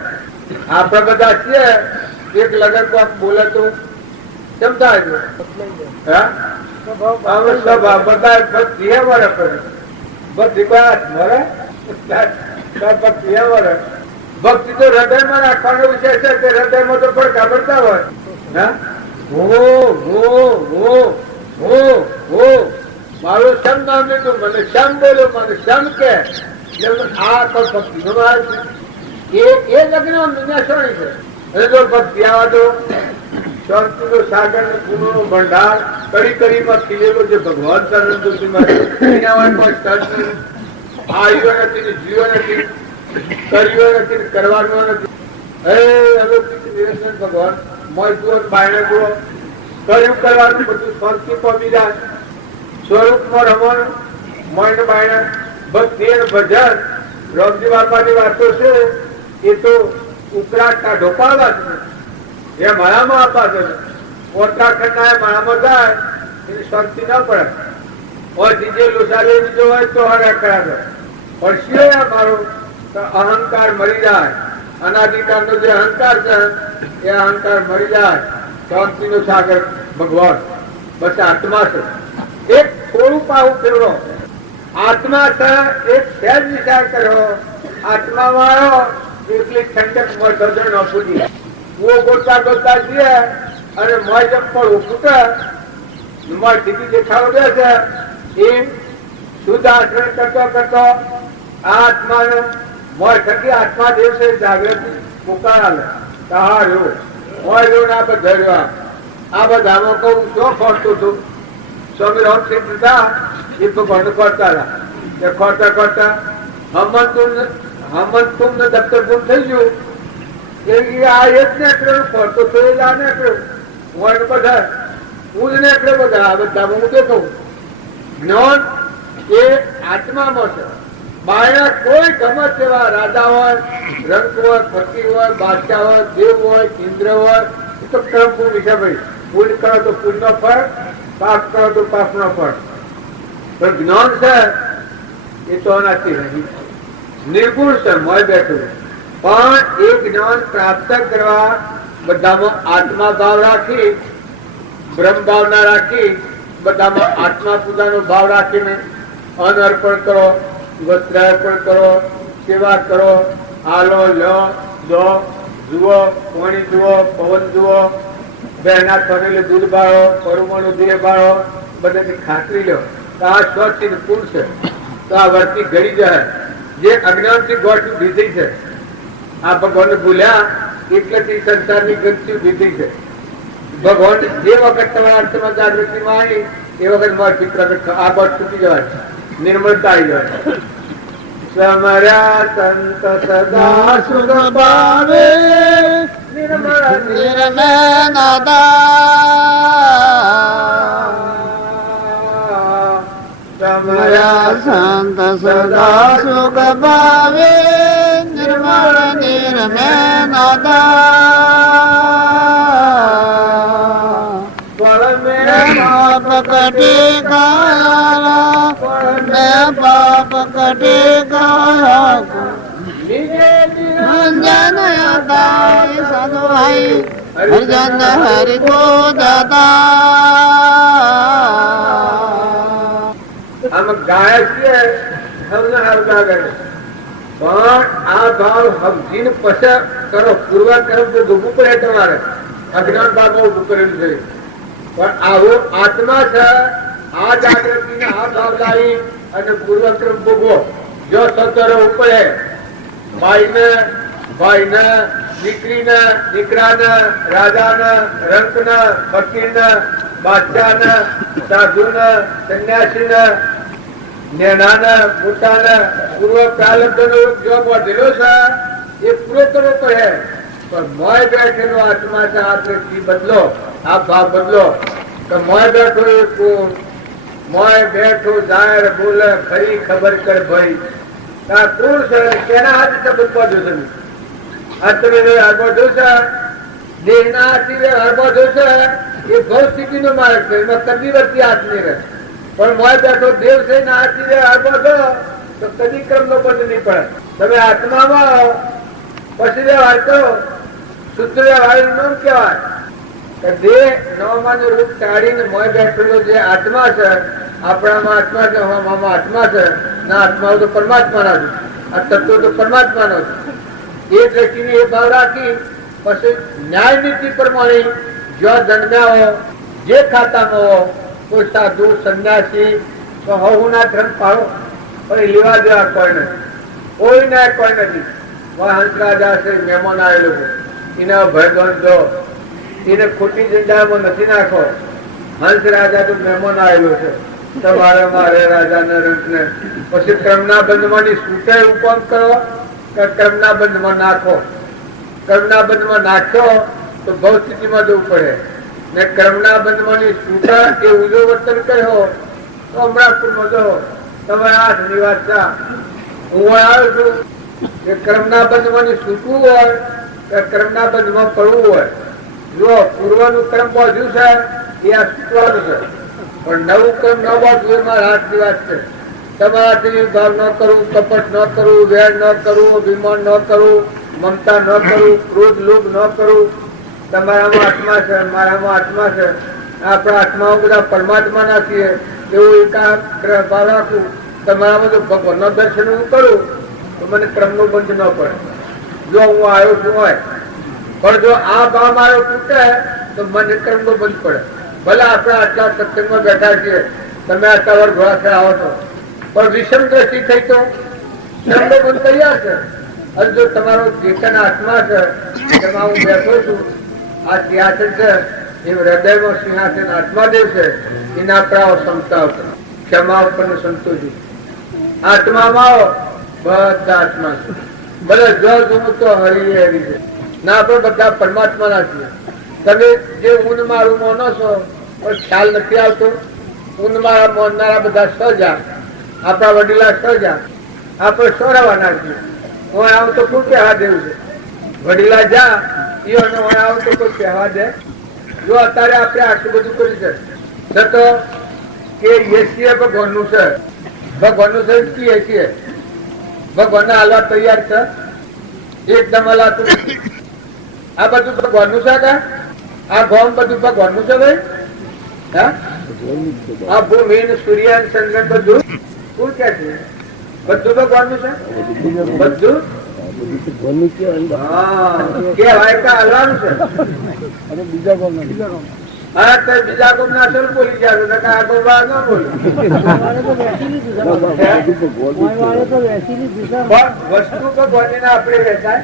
આપણે બધા છીએ એક લગન કોક બોલે તો કેમ થાય સ્વભાવ બધા ભક્તિ વરે બધી વાત મરે ભક્તિ તો હૃદયમાં રાખવાનો વિષય છે કે હૃદયમાં તો પણ ખબરતા હોય મારું શમ નામ લીધું મને શમ બોલ્યો મને શમ કે આ તો ભક્તિ નો માર્ગ એ લગ્ન વિનાશવાણી છે. અને જો ભક્તિ આવા તો શાંતિ નો સાગર ને પૂર્ણ નો ભંડાર કડી કડીમાં ખીલેલો જે ભગવાન આવ્યો નથી જીવો નથી કર્યો નથી કરવાનો નથી. ભગવાન મોય જુઓ બાયણે જુઓ કર્યું કરવાનું બધું શાંતિ પામી જાય સ્વરૂપમાં રમણ મોય બાયણે ભક્તિ ભજન રામજી બાપાની વાતો છે એ તો ઉકળાટના ઢોપાળવા છે એ માળામાં આપવા છે ઉત્તરાખંડના એ માળામાં જાય એની શાંતિ ન પડે और जीजे लुसाले जो है तो हरा करा दो और शिव मारो तो अहंकार मरी जाए अनादिकाल नो जो अहंकार है ये अहंकार मरी जाए शांति नो सागर भगवान बस आत्मा से एक थोड़ू पाहू फेरो आत्मा से एक सहज विचार करो आत्मा वालो એટલી ઠંડક મોય સર્જન ન પૂજી वो गोता गोता दिए अरे मोय जब पर फूटे मोय टीवी देखाव दे છે એ શુદ્ધ આચરણ કરતો કરતો આત્મા મોય થકી આત્મા દિવસે જાગૃતિ પુકારાલે તાર્યો મોય જો ના બધાયો આ બધામાં કહું શું ખોટું છું સ્વામી રામસિંહ પિતા એ ભગવાન કરતા હતા એ ખોટા કરતા હમન તુમ ને દફતર ગુમ થઈ ગયું એ આ એક ને કર્યું ખોટો તો એ આ ને કર્યું હું બધા હું જ ને કર્યો બધા આ બધામાં હું દેખું જ્ઞાન એ આત્મામાં છે બાયના કોઈ ગમત જેવા રાજા હોય રંગ હોય ફકીર હોય બાદશાહ હોય દેવ હોય ઇન્દ્ર હોય એ તો કર્મ ભૂમિ છે ભાઈ પુણ્ય કરો તો પુણ્યનો ફળ પાપ કરો તો પાપનો ફળ પણ જ્ઞાન છે એ તો નથી રહી નિર્ગુણ છે મોય બેઠું પણ એ જ્ઞાન પ્રાપ્ત કરવા બધામાં આત્મા ભાવ રાખી બ્રહ્મ ભાવના રાખી બધામાં આત્મા પૂજાનો ભાવ રાખીને અન્ન અર્પણ કરો વસ્ત્ર અર્પણ કરો સેવા કરો હાલો લો દો જુઓ પાણી જુઓ પવન જુઓ બહેના થયેલું દૂધ બાળો પરમાણુ દેહ બાળો બધાની ખાતરી લો તો આ સ્વચ્છ પૂર્ણ છે તો આ વર્તી ઘડી જાય જે અજ્ઞાનથી ગોઠ દીધી છે આ ભગવાન ભૂલ્યા એટલેથી સંસારની ગંદકી દીધી છે ભગવાન જે વખત તમારા અર્થમાં જાગૃતિમાં આવી એ વખત મારી પ્રગટ આ બળ છૂટી જવાય નિર્મળતા આવી જાય સમર્યા સંત સદા સુખ પાવે નિર્મળનાદા સમર્યા સંત સદા સુખ પાવે નિર્મળ નિર્મળનાદા पाप कटे गाया मैं पाप कटे गाया जन दाई साधु भाई हरिजन हरि को दादा हम गाय છીએ हमने हरदा करे પણ આ ભાવ हम જીન પછ કરો પૂર્વા કર્મ તો દુઃખ પડે તમારે અજ્ઞાન ભાવ ઉભું કરેલું છે પણ આવો આત્મા છે આ જાગૃતિને આ ભાવ લાવી અને પૂર્વક્રમ ભોગવો જો સત્તરો ઉપડે ભાઈને દીકરીને દીકરાને રાજાને રંકને ફકીરને બાદશાહને સાધુને સંન્યાસીને નેનાને મોટાને પૂર્વ પ્રાલબ્ધનો જો વધેલો છે એ પૂરો કરવો પડે પણ મોય બેઠેલો આત્મા છે આ દ્રષ્ટિ બદલો આ ભાવ બદલો કે મોય બેઠો એ કોણ મોય બેઠો જાહેર બોલે ખરી ખબર કર ભાઈ આ કોણ છે કેના હાથે શબ્દ પાડ્યો તમે આ તમે હરબોધો છે દેહના હાથી હરબોધો છે એ ભવ સ્થિતિનો માર્ગ છે એમાં કદી વસ્તી હાથ નહીં રહે પણ મોય બેઠો દેવ છે ના હાથી હરબોધો તો કદી ક્રમનો બંધ નહીં પડે તમે આત્મામાં પછી વ્યવહાર કરો શુદ્ધ વ્યવહાર નામ કહેવાય દેહ નવમાનું રૂપ કાઢીને મોય બેઠેલો જે આત્મા છે આપણામાં આત્મા છે હવામાં આત્મા છે ના આત્માઓ તો પરમાત્માના છે આ તત્વો તો પરમાત્માનો છે એ દ્રષ્ટિને એ ભાવ રાખી પછી ન્યાય નીતિ પ્રમાણે જો જન્મ્યા હો જે ખાતામાં હો કોઈ સાધુ સંન્યાસી તો હવના ધર્મ પાડો પણ લેવા દેવા કોઈ નથી કોઈ ન્યાય કોઈ નથી હંસરાજા છે મહેમાન આવેલો છે એના ભયગન જો એને ખોટી જગ્યામાં નથી નાખો હંસ રાજા તો મહેમાન આવેલો છે તમારે મારે રાજાને રંગને પછી ક્રમના બંધમાં છૂટે ઉપમ કરો કે ક્રમના બંધમાં નાખો કર્મના બંધમાં નાખ્યો તો ભવ સ્થિતિમાં જવું પડે ને કર્મના બંધમાં છૂટા એ ઉજો વર્તન કર્યો તો અમરાપુરમાં જો તમારા હાથની વાત હું આવ્યો છું એ કર્મના બંધમાં છૂટવું હોય કે કર્મના બંધમાં પડવું હોય, જો પૂર્વનું કર્મ બાંધ્યું છે એ આ છૂટવાનું છે, પણ નવું કર્મ ન બાંધવું એમાં હાથની વાત છે. તમારાથી ભાવ ન કરવું, કપટ ન કરવું, વેર ન કરવું, અભિમાન ન કરવું, મમતા ન કરવું, ક્રોધ લોભ ન કરવું. તમારામાં આત્મા છે, મારામાં આત્મા છે, આપણા આત્માઓ બધા પરમાત્માના છીએ એવું એકાગ્ર ભાવ રાખવું. તમારામાં જો ભગવાનના દર્શન હું કરું તો મને ક્રમનો બંધ ન પડે, જો હું આવ્યો છું હોય. પણ જો આ ભાવ મારો તૂટે તો મને ક્રમનો બંધ પડે. ભલે આપણે આટલા સત્સંગમાં બેઠા છીએ, તમે આટલા વર્ષ ઘોડા આવો છો, પણ વિષમ દ્રષ્ટિ થઈ તો ક્રમનો બંધ તૈયાર છે. અને જો તમારો ચેતન આત્મા છે, તેમાં હું બેઠો છું, આ સિંહાસન છે એ હૃદયમાં સિંહાસન આત્માદેવ છે, એના પ્રાવ ક્ષમતા ઉપર ક્ષમા ઉપર સંતોષી આત્મામાં આવો, બધા આત્મા છે. ભલે જો જોવું તો હરી હરી છે ના, આપણે બધા પરમાત્માના છીએ. તમે જે ઊન મારું માનો છો પણ ખ્યાલ નથી આવતો. ઊન મારા માનનારા બધા સજા, આપણા વડીલા સજા, આપણે સોરાવાના છીએ. હું આવું તો કોઈ કહેવા દેવું છે, વડીલા જા ઈઓને હું આવું તો કોઈ કહેવા દે. જો અત્યારે આપણે આટલું બધું કર્યું છે તો કે એસીએ ભગવાનનું છે, ભગવાનનું છે કીએ છીએ, ભગવાનને હાલવા તૈયાર છે, એકદમ હલાતું. આ બધું ભગવાનનું છે કે આ ગોમ બધું ભગવાનનું છે ભાઈ? હા, આ ભૂમિ સૂર્ય ચંદ્ર બધું શું કે છે? બધું ભગવાનનું છે, બધું કેવાય કે હાલવાનું છે. બીજા કોમ ના સર બોલી જાય આ ગોવા ના બોલે. વસ્તુ ભગવાનની ના આપણે વેચાય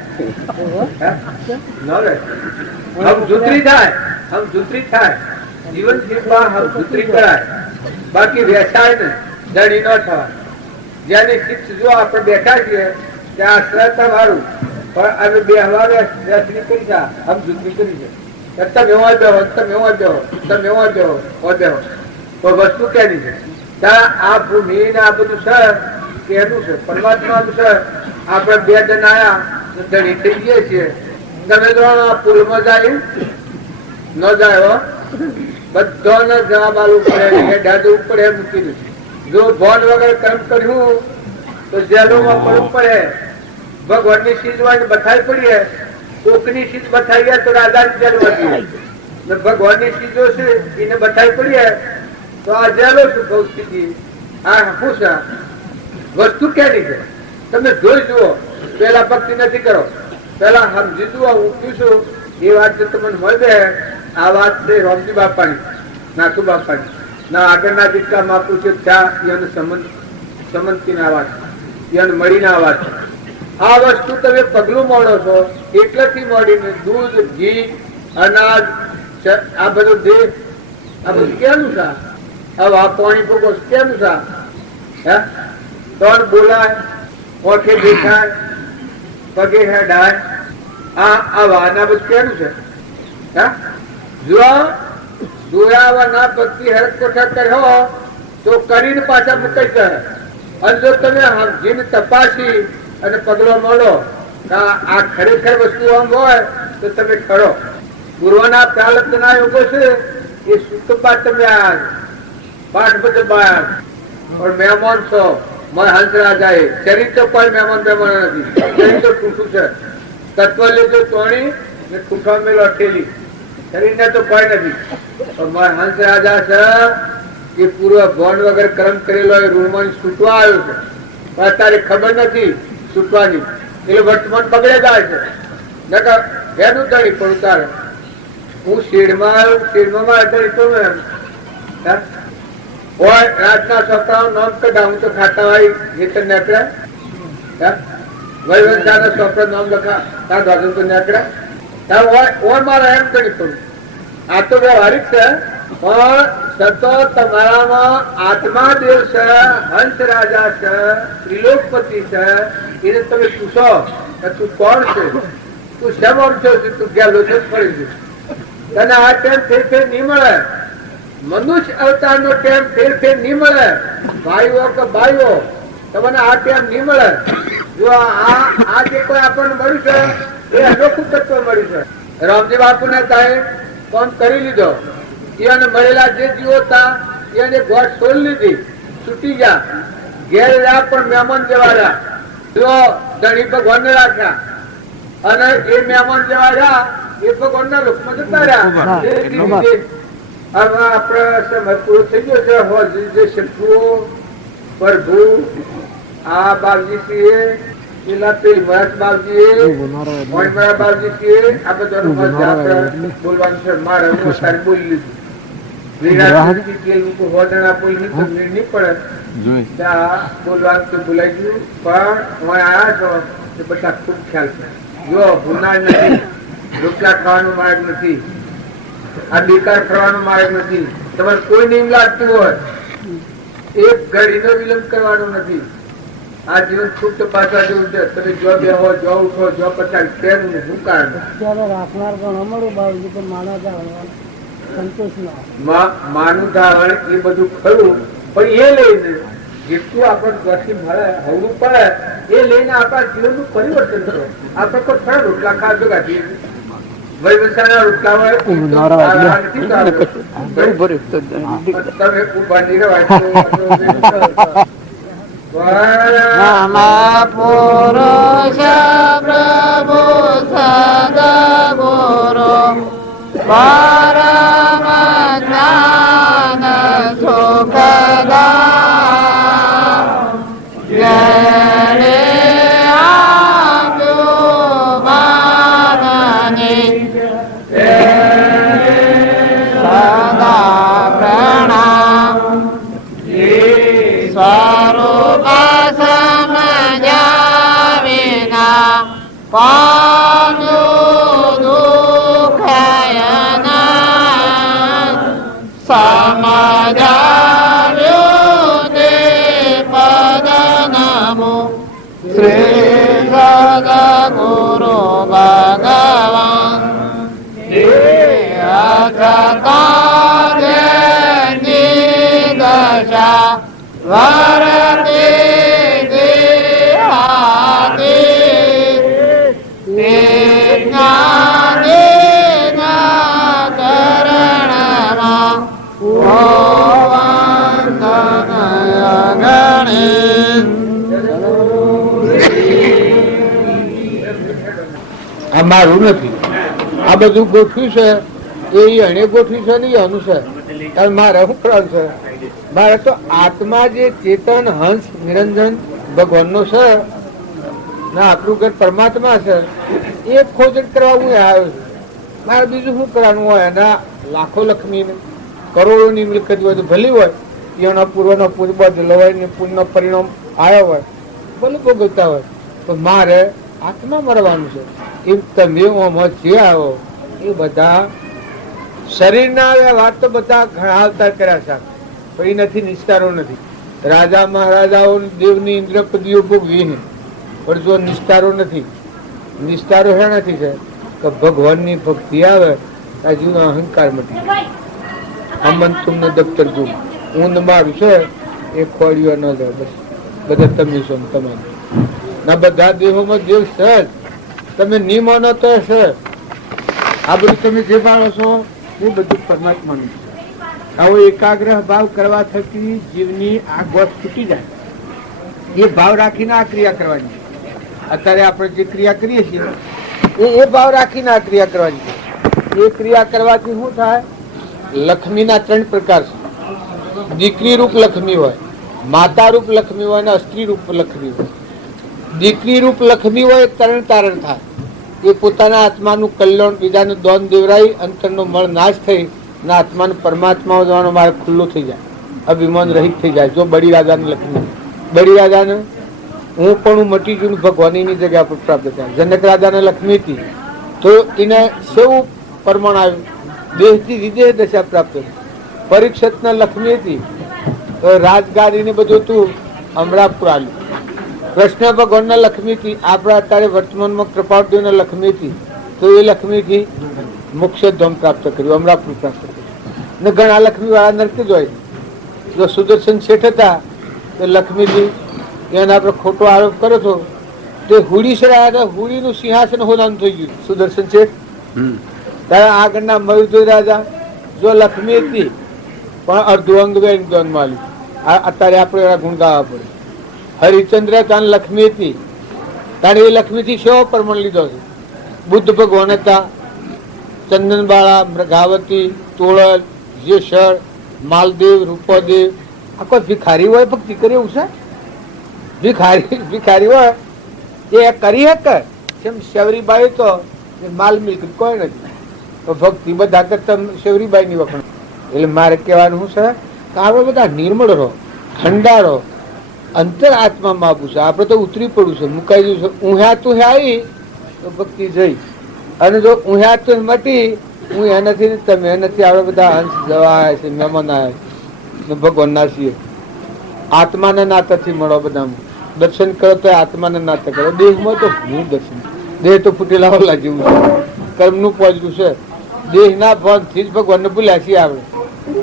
હમ જુતરી થાય, હમ જુતરી થાય, જીવન જીવવા હમ જુતરી કરાય, બાકી વેચાય ને જડી ન થવાય. જેની શિક્ષ જો આપણે બેઠા છીએ ત્યાં આશ્રય તમારું, પણ અમે બે હવા વેચની કરી જા હમ જુતરી કરી છે. તમે એવા બેહો, તમે એવા બેહો, તમે એવા બેહો, બેહો તો વસ્તુ કેની છે? આ ભૂમિ ને આ બધું છે કેનું છે? પરમાત્માનું છે. આપણે બે જણ આયા ધણી થઈ જઈએ છીએ. તમે જો પુલમાં જાય ન જાય, બધાને જવાબ આલવું પડે, દાદુ પડે મૂકી દીધું. જો ભોન વગર કર્મ કર્યું તો જેલોમાં પડવું પડે. ભગવાનની ચીજ હોય બથાઈ પડીએ, કોકની ચીજ બથાઈએ તો રાજાની જેલ વધી, ભગવાનની ચીજો છે એને બથાઈ પડીએ તો આ જેલો છે બહુ સ્થિતિ. આ શું છે? વસ્તુ ક્યાંની છે? તમે જોઈ જુઓ. પેલા ભક્તિ નથી કરો, પેલા સમજી જુઓ હું શું છું. એ વાત છે તમને મળે. આ વાત છે રોમજી બાપાની, નાથુ બાપાની ના આગળના દીકરા માપું છે ત્યાં એને સંમતિ ના વાત, એને મળીને આ વાત. આ વસ્તુ તમે પગલું મોડો છો એટલેથી મોડીને દૂધ, ઘી, અનાજ, આ બધું દેશ, આ બધું કેનું છે? હવે આ પાણી ભોગો કેનું છે? હે ત્રણ બોલાય, ઓઠે દેખાય, પગે હેડાય, આ વાના બધું કેનું છે? હે જો જોયા ના ભક્તિ હરક કોઠા કર્યો તો કરીને પાછા મુકાઈ જાય. અને જો તમે સમજીને તપાસી અને પગલો મળો આ ખરેખર વસ્તુ આમ હોય તો તમે ખરો. પૂર્વના પ્રાલબ્ધના યોગો છે એ સુખપા તમે પાઠ બધું બાર પણ મહેમાન છો. હંસરાજાએ શરીર તો કોઈ મહેમાન નથી, શરીર તો ખુશું છે. તત્વ લીધો તોણી ને ખુખા મેલો અઠેલી, શરીર ને તો કોઈ નથી. પણ હંસ રાજા છે એ પૂર્વ ભોન વગર કર્મ કરેલો એ રૂણમાં છૂટવા આવ્યો છે, પણ અત્યારે ખબર નથી છૂટવાની, એટલે વર્તમાન બગડે જાય છે. એનું ધણી પણ ઉતારે હું શેડમાં ધણી તો હોય રાતના છોકરાઓ નામ કઢા હું તો ખાતા હોય હેતર નેકડે વૈવંશાના છોકરા નામ લખા તાર ભાગુ તો નેકડે મારા એમ ધણી પડું. આ તો વ્યવહારિક છે, પણ સતત તમારામાં આત્મા દેવ છે, હંસ રાજા છે, ત્રિલોકપતિ છે. એને તમે પૂછો તું કોણ છે, તું શેમ છો, તું ગયા લોચો પડી છે. તને આ ટાઈમ ફેર નહીં મળે. મનુષ્ય અવતાર નો ટાઈમ ફેર નહીં મળે. ભાઈઓ કે ભાઈઓ તમને આ ટાઈમ નહીં મળે. જો આ જે કોઈ આપણને મળ્યું છે એ અનોખું તત્વ મળ્યું છે. રામજી બાપુને તાએ ફોન કરી લીધો, એને મળેલા જે જીવો હતા એને ગોઠ છોડી લીધી, છૂટી ગયા, ઘેર રહ્યા પણ મહેમાન જેવા રહ્યા. જો ધણી ભગવાન ને રાખ્યા અને એ મહેમાન જેવા રહ્યા એ ભગવાન ના રૂપમાં જતા રહ્યા. આપડે સમય પૂરો થઈ ગયો છે. જે શત્રુઓ પ્રભુ આ બાવજી પેલા પેલ મહેશ બાવજી બાવજી છે, આ બધાનું બોલવાનું છે. મારે અત્યારે બોલી લીધું બોલવાનું બોલાઈ ગયું, પણ હું આયા છો બધા ખુબ ખ્યાલ છે. જો ભૂના નથી, રોટલા ખાવાનો માર્ગ નથી, આ બેકાર કરવાનો માર્ગ નથી. તમારે કોઈ નિયમ લાગતું હોય એક ઘડીનો વિલંબ કરવાનો નથી. આ જીવન ખૂબ તપાસવા જેવું છે. તમે જો બેહો, જો ઉઠો, જો પછાડ કેમ શું કારણ રાખનાર પણ અમારું બાવજી પણ સંતોષ માનું ધારણ એ બધું ખરું, પણ એ લઈને જેટલું આપણે ઘરથી મળે હવડું પડે એ લઈને આપણા જીવનનું પરિવર્તન કરો. આપણે કોઈ ખરા રોટલા ખાધો કાઢીએ વૈવસાના રોટલા હોય તમે ઉભા નહીં રહેવાય. પુરુષ પ્રભુ સદા ગુરુ પરમ જ્ઞાન સુખદા જરે આજુ માનની સદા પ્રણામ સ્વરૂપ સમજ્યા વિના પામ્યો સમજાવ્યું તે પદ નમો શ્રી સદગુરુ ભગવાન દશા વરતે આ મારું નથી, આ બધું ગોઠવ્યું છે એ એને ગોઠવ્યું છે ને એનું છે. મારે શું કરવાનું છે? મારે તો આત્મા જે ચેતન હંસ નિરંજન ભગવાન નો છે ને આપણું ઘર પરમાત્મા છે એ ખોજણ કરવા હું આવ્યો છું. મારે બીજું શું કરવાનું હોય? એના લાખો લક્ષ્મી કરોડો ની મિલકત હોય તો ભલી હોય, એના પૂર્વનો પૂર્વ લવાય ને પુણ્ય પરિણામ આવ્યો હોય ભલે ભોગવતા હોય, તો મારે આત્મા મરવાનું છે. એમ તમે જે આવો એ બધા શરીરના વાત તો બધા ઘણા અવતાર કર્યા છે, પણ એ નથી, નિષ્ઠારો નથી. રાજા મહારાજાઓ દેવની ઇન્દ્રપદીઓ ભોગવી, પણ જો નિષ્ઠારો નથી. નિષ્ઠારો શા નથી છે કે ભગવાનની ભક્તિ આવે આ જીવનો અહંકાર મટી જાય. અમન તુમને દફતર જુમ ઊંધ મારું છે એ ખોળીઓ ન જાય. બસ બધા તમે છો તમારે ના બધા દેહોમાં દેવ છે જ. તમે નહીં માનો તો છે. આ બધું તમે જે માનો છો એ બધું પરમાત્માનું છે. આવો એકાગ્ર ભાવ કરવા થકી જીવની આ ગોઠ છૂટી જાય. એ ભાવ રાખીને આ ક્રિયા કરવાની. અત્યારે આપણે જે ક્રિયા કરીએ છીએ એ ભાવ રાખીને આ ક્રિયા કરવાની. એ ક્રિયા કરવાથી શું થાય? લક્ષ્મીના 3 પ્રકાર છે. દીકરી રૂપ લક્ષ્મી હોય, માતા રૂપ લક્ષ્મી હોય અને સ્ત્રી રૂપ લક્ષ્મી હોય. દીકરી રૂપ લક્ષ્મી હોય તરણ તારણ થાય. એ પોતાના આત્માનું કલ્યાણ, બીજાનું દોન દેવરાઈ અંતરનો મળ નાશ થઈ અને આત્માનું પરમાત્મા જવાનો માર્ગ ખુલ્લો થઈ જાય, અભિમાન રહિત થઈ જાય. જો બળી રાજાને લક્ષ્મી, બળી રાજાને હું પણ મટી ગયું ભગવાનની જગ્યા પર પ્રાપ્ત થાય. જનક રાજાને લક્ષ્મી હતી તો એને સેવું પરમાણ આવ્યું, દેહથી વિદેહ દશા પ્રાપ્ત થઈ. પરીક્ષિતને લક્ષ્મી હતી તો રાજગાદીને બધું હતું, અમરાપુર આવ્યું. કૃષ્ણ ભગવાનના લક્ષ્મી થી આપણા અત્યારે વર્તમાનમાં કૃપાળદેવના લક્ષ્મી થી તો એ લક્ષ્મીથી મોક્ષ ધામ પ્રાપ્ત કર્યું, અમરાપુર પ્રાપ્ત કર્યું. ને ઘણા લક્ષ્મી વાળા નરકી જ હોય. જો સુદર્શન શેઠ હતા તો લક્ષ્મીજી એને આપણે ખોટો આરોપ કર્યો હતો તે હુડી સરાયા હતા, હુડીનું સિંહાસન હોનાનું થઈ ગયું. સુદર્શન છે ત્યારે આગળના મયુર રાજા જો લક્ષ્મી હતી પણ અડધું અંગ વેણ માલ્યું. અત્યારે આપણે એવા ગુણ ગાવા પડે. હરિચંદ્ર ત્યાં લક્ષ્મી હતી, ત્યારે એ લક્ષ્મી થી શેવો પરમણ લીધો છે. બુદ્ધ ભગવાન હતા, ચંદનબાળા, મૃગાવતી, તોળલ, જેસર, માલદેવ, રૂપદેવ. આ કોઈ ભિખારી હોય ભક્તિ કરે એવું છે? ભિખારી હોય એ કરી શકે. જેમ શેવરીબાઈ તો માલ મિલ્ક કોઈ નથી, તો ભક્તિ બધા કરતા શેવરીબાઈ ની વખણ. એટલે મારે કહેવાનું શું છે કે આપણે બધા નિર્મળ રહો, ઠંડા રહો, અંતર આત્મામાં આપવું છે. આપણે તો ઉતરી પડવું છે, મુકાઈ જવું છે. ઊંહ્યા તું આવી તો ભક્તિ જઈ, અને જો ઊંહ્યા તું મટી હું એ નથી ને તમે એ નથી. આપણે બધા હંસ જવા આવ્યા છે, મહેમાન આવ્યા છે, ભગવાન ના છીએ. આત્માના નાતાથી મળો. બધા દર્શન કરો તો આત્માના નાતા કરો. દેહમાં તો હું દર્શન, દેહ તો ફૂટેલા હોલા જેવું છે, કર્મનું પોજરું છે. દેહના ભાવથી જ ભગવાનને ભૂલ્યા છીએ આપણે.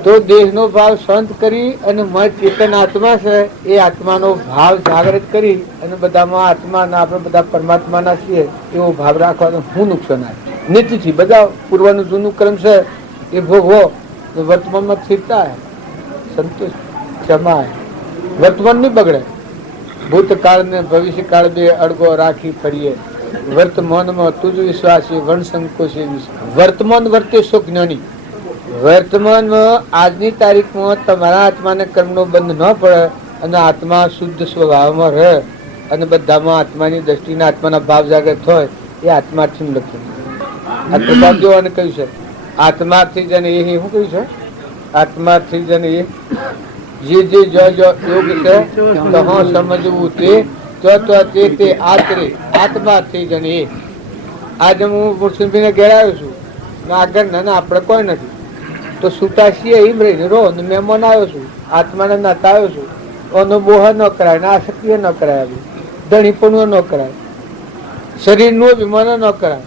તો દેહનો ભાવ શાંત કરી અને મન ચેતન આત્મા છે એ આત્માનો ભાવ જાગૃત કરી અને બધામાં આત્માના આપણે બધા પરમાત્માના છીએ એવો ભાવ રાખવાનો હું નુકસાન આવે. નીતિથી બધા પૂર્વનું જૂનું કર્મ છે એ ભોગવો, વર્તમાનમાં સ્થિરતા સંતોષ ક્ષમા. વર્તમાન નહીં બગડે. ભૂતકાળ ને ભવિષ્યકાળ બે અડગો રાખી ફરીએ. વર્તમાનમાં તુજ વિશ્વાસી વણ સંકોચે. વર્તમાન વર્તે સો જ્ઞાની. વર્તમાનમાં આજની તારીખમાં તમારા આત્માને કર્મનો બંધ ન પડે અને આત્મા શુદ્ધ સ્વભાવમાં રહે અને બધામાં આત્માની દ્રષ્ટિના આત્માના ભાવ જાગૃત હોય એ આત્માર્થી લખ્યું. આ પ્રભાવ જોવાને કહ્યું છે આત્માર્થી જને એ શું કહ્યું છે? આત્માર્થી જને એ જે જે જો યોગ છે તો સમજવું તે તે આચરે આત્માર્થી જને એ. આજે હું મુર્શીદભાઈને ઘેર આવ્યો છું, આગળ ના આપણે કોઈ નથી તો છૂટા છીએ એમ રહીને રો. મહેમાન આવ્યો છું, આત્માને નાતા આવ્યો છું, ઓનો બોહ ન કરાય ને આસક્તિ ન કરાય, ધણીપણું ન કરાય, શરીરનું અભિમાન ન કરાય.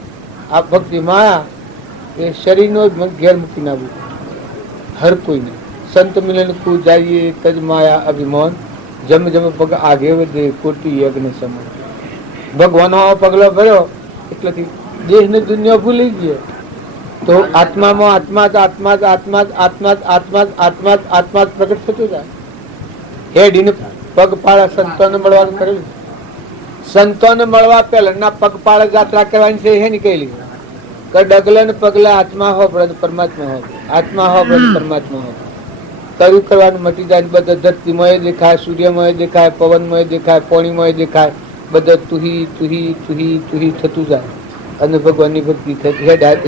આ ભક્તિ માયા એ શરીરનો ઘેર મૂકીને આવ્યું હર કોઈને. સંત મિલન કુ જાઈએ તજ માયા અભિમાન, જમ જમ પગ આગે વધે કોટી યજ્ઞ સમય. ભગવાન પગલો ભર્યો એટલેથી દેહને દુનિયા ભૂલી ગયો. તો આત્મામાં આત્મા જ આત્મા જ આત્મા જ આત્મા જ આત્મા જ આત્મા જ આત્મા જ પ્રગટ થતું જાય. હેડીને પગપાળા સંતોને મળવાનું કરેલું. સંતોને મળવા પહેલા પગપાળા યાત્રા કરવાની છે હે નીકળેલી. ડગલે ને પગલા આત્મા હો પ્રદ પરમાત્મા હો, આત્મા હો પ્રદ પરમાત્મા હો. કર્યું કરવાનું મટી જાય. બધા ધરતીમય દેખાય, સૂર્યમય દેખાય, પવનમય દેખાય, પાણીમય દેખાય. બધા તુહી તુહી તુહી તુહી થતું જાય અને ભગવાનની ભક્તિ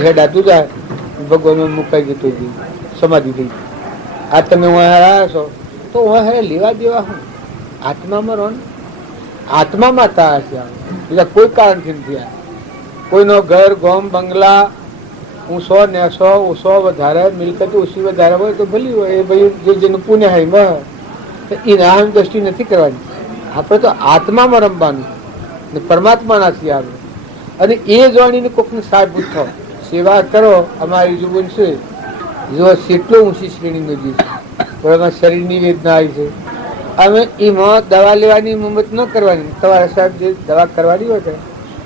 હેડાતું જાય. ભગવાનમાં મુકાઈ જતું ગયું, સમાધિ થઈ. આ તમે આવ્યા છો તો લેવા દેવા હું આત્મામાં રહો ને. આત્મામાં હતા બીજા કોઈ કારણથી નથી આવ્યા. કોઈનો ઘર ગોમ બંગલા ઊંસો નેસો ઓછો વધારે મિલકત ઓછી વધારે હોય તો ભલી હોય, એ ભાઈ જેનું પુણ્ય હોય એના દ્રષ્ટિ નથી કરવાની. આપણે તો આત્મામાં રમવાનું ને પરમાત્માના છીએ આપણે. અને એ જાણીને કોકને સાહેબભૂત થાવ, સેવા કરો. અમારી જીવન છે જો કેટલો ઊંચી શ્રેણીનો જીવ છે, પણ એમાં શરીરની વેદના આવી છે. અમે એમાં દવા લેવાની હિંમત ન કરવાની. તમારા સાહેબ જે દવા કરવાની હોય ને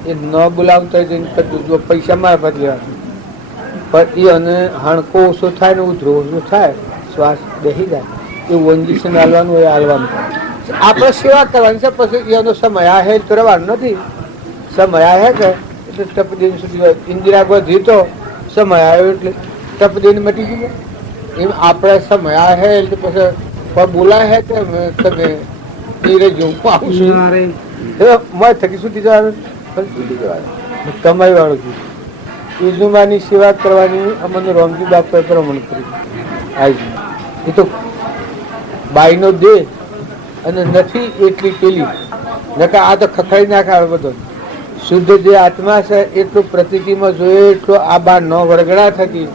એ ન બોલાવતા જો પૈસા મારા પાસે લેવા, પણ એ અને હાણકો ઓછો થાય ને ઉધરો ઓછો થાય, શ્વાસ બેસી જાય, એવું ઇન્જેક્શન હાલવાનું હોય હાલવાનું. આપણે સેવા કરવાની છે. પછી એનો સમય આ હે તો રહેવાનું નથી. સમય આવે કે એટલે ટપદીન સુધી ઇન્દિરા ગોધી તો સમય આવ્યો એટલે ટપદીન મટી ગયું. એમ આપણે સમય આવે એટલે પછી બોલાય હે કે તમે ધીરે જો હું આવું છું મત થકી સુધી જવાનું કમાઈ વાળું છું. ઈજુમાની સેવા કરવાની અમને રોમજી બાપાએ પ્રમાણ કર્યું. એ તો બાઈનો દેહ અને નથી એટલી પેલી નકા આ તો ખખડી નાખે આવે બધો. શુદ્ધ જે આત્મા છે એટલું પ્રતિકીમાં જોઈએ એટલું આ બાર ન વરગડા થકી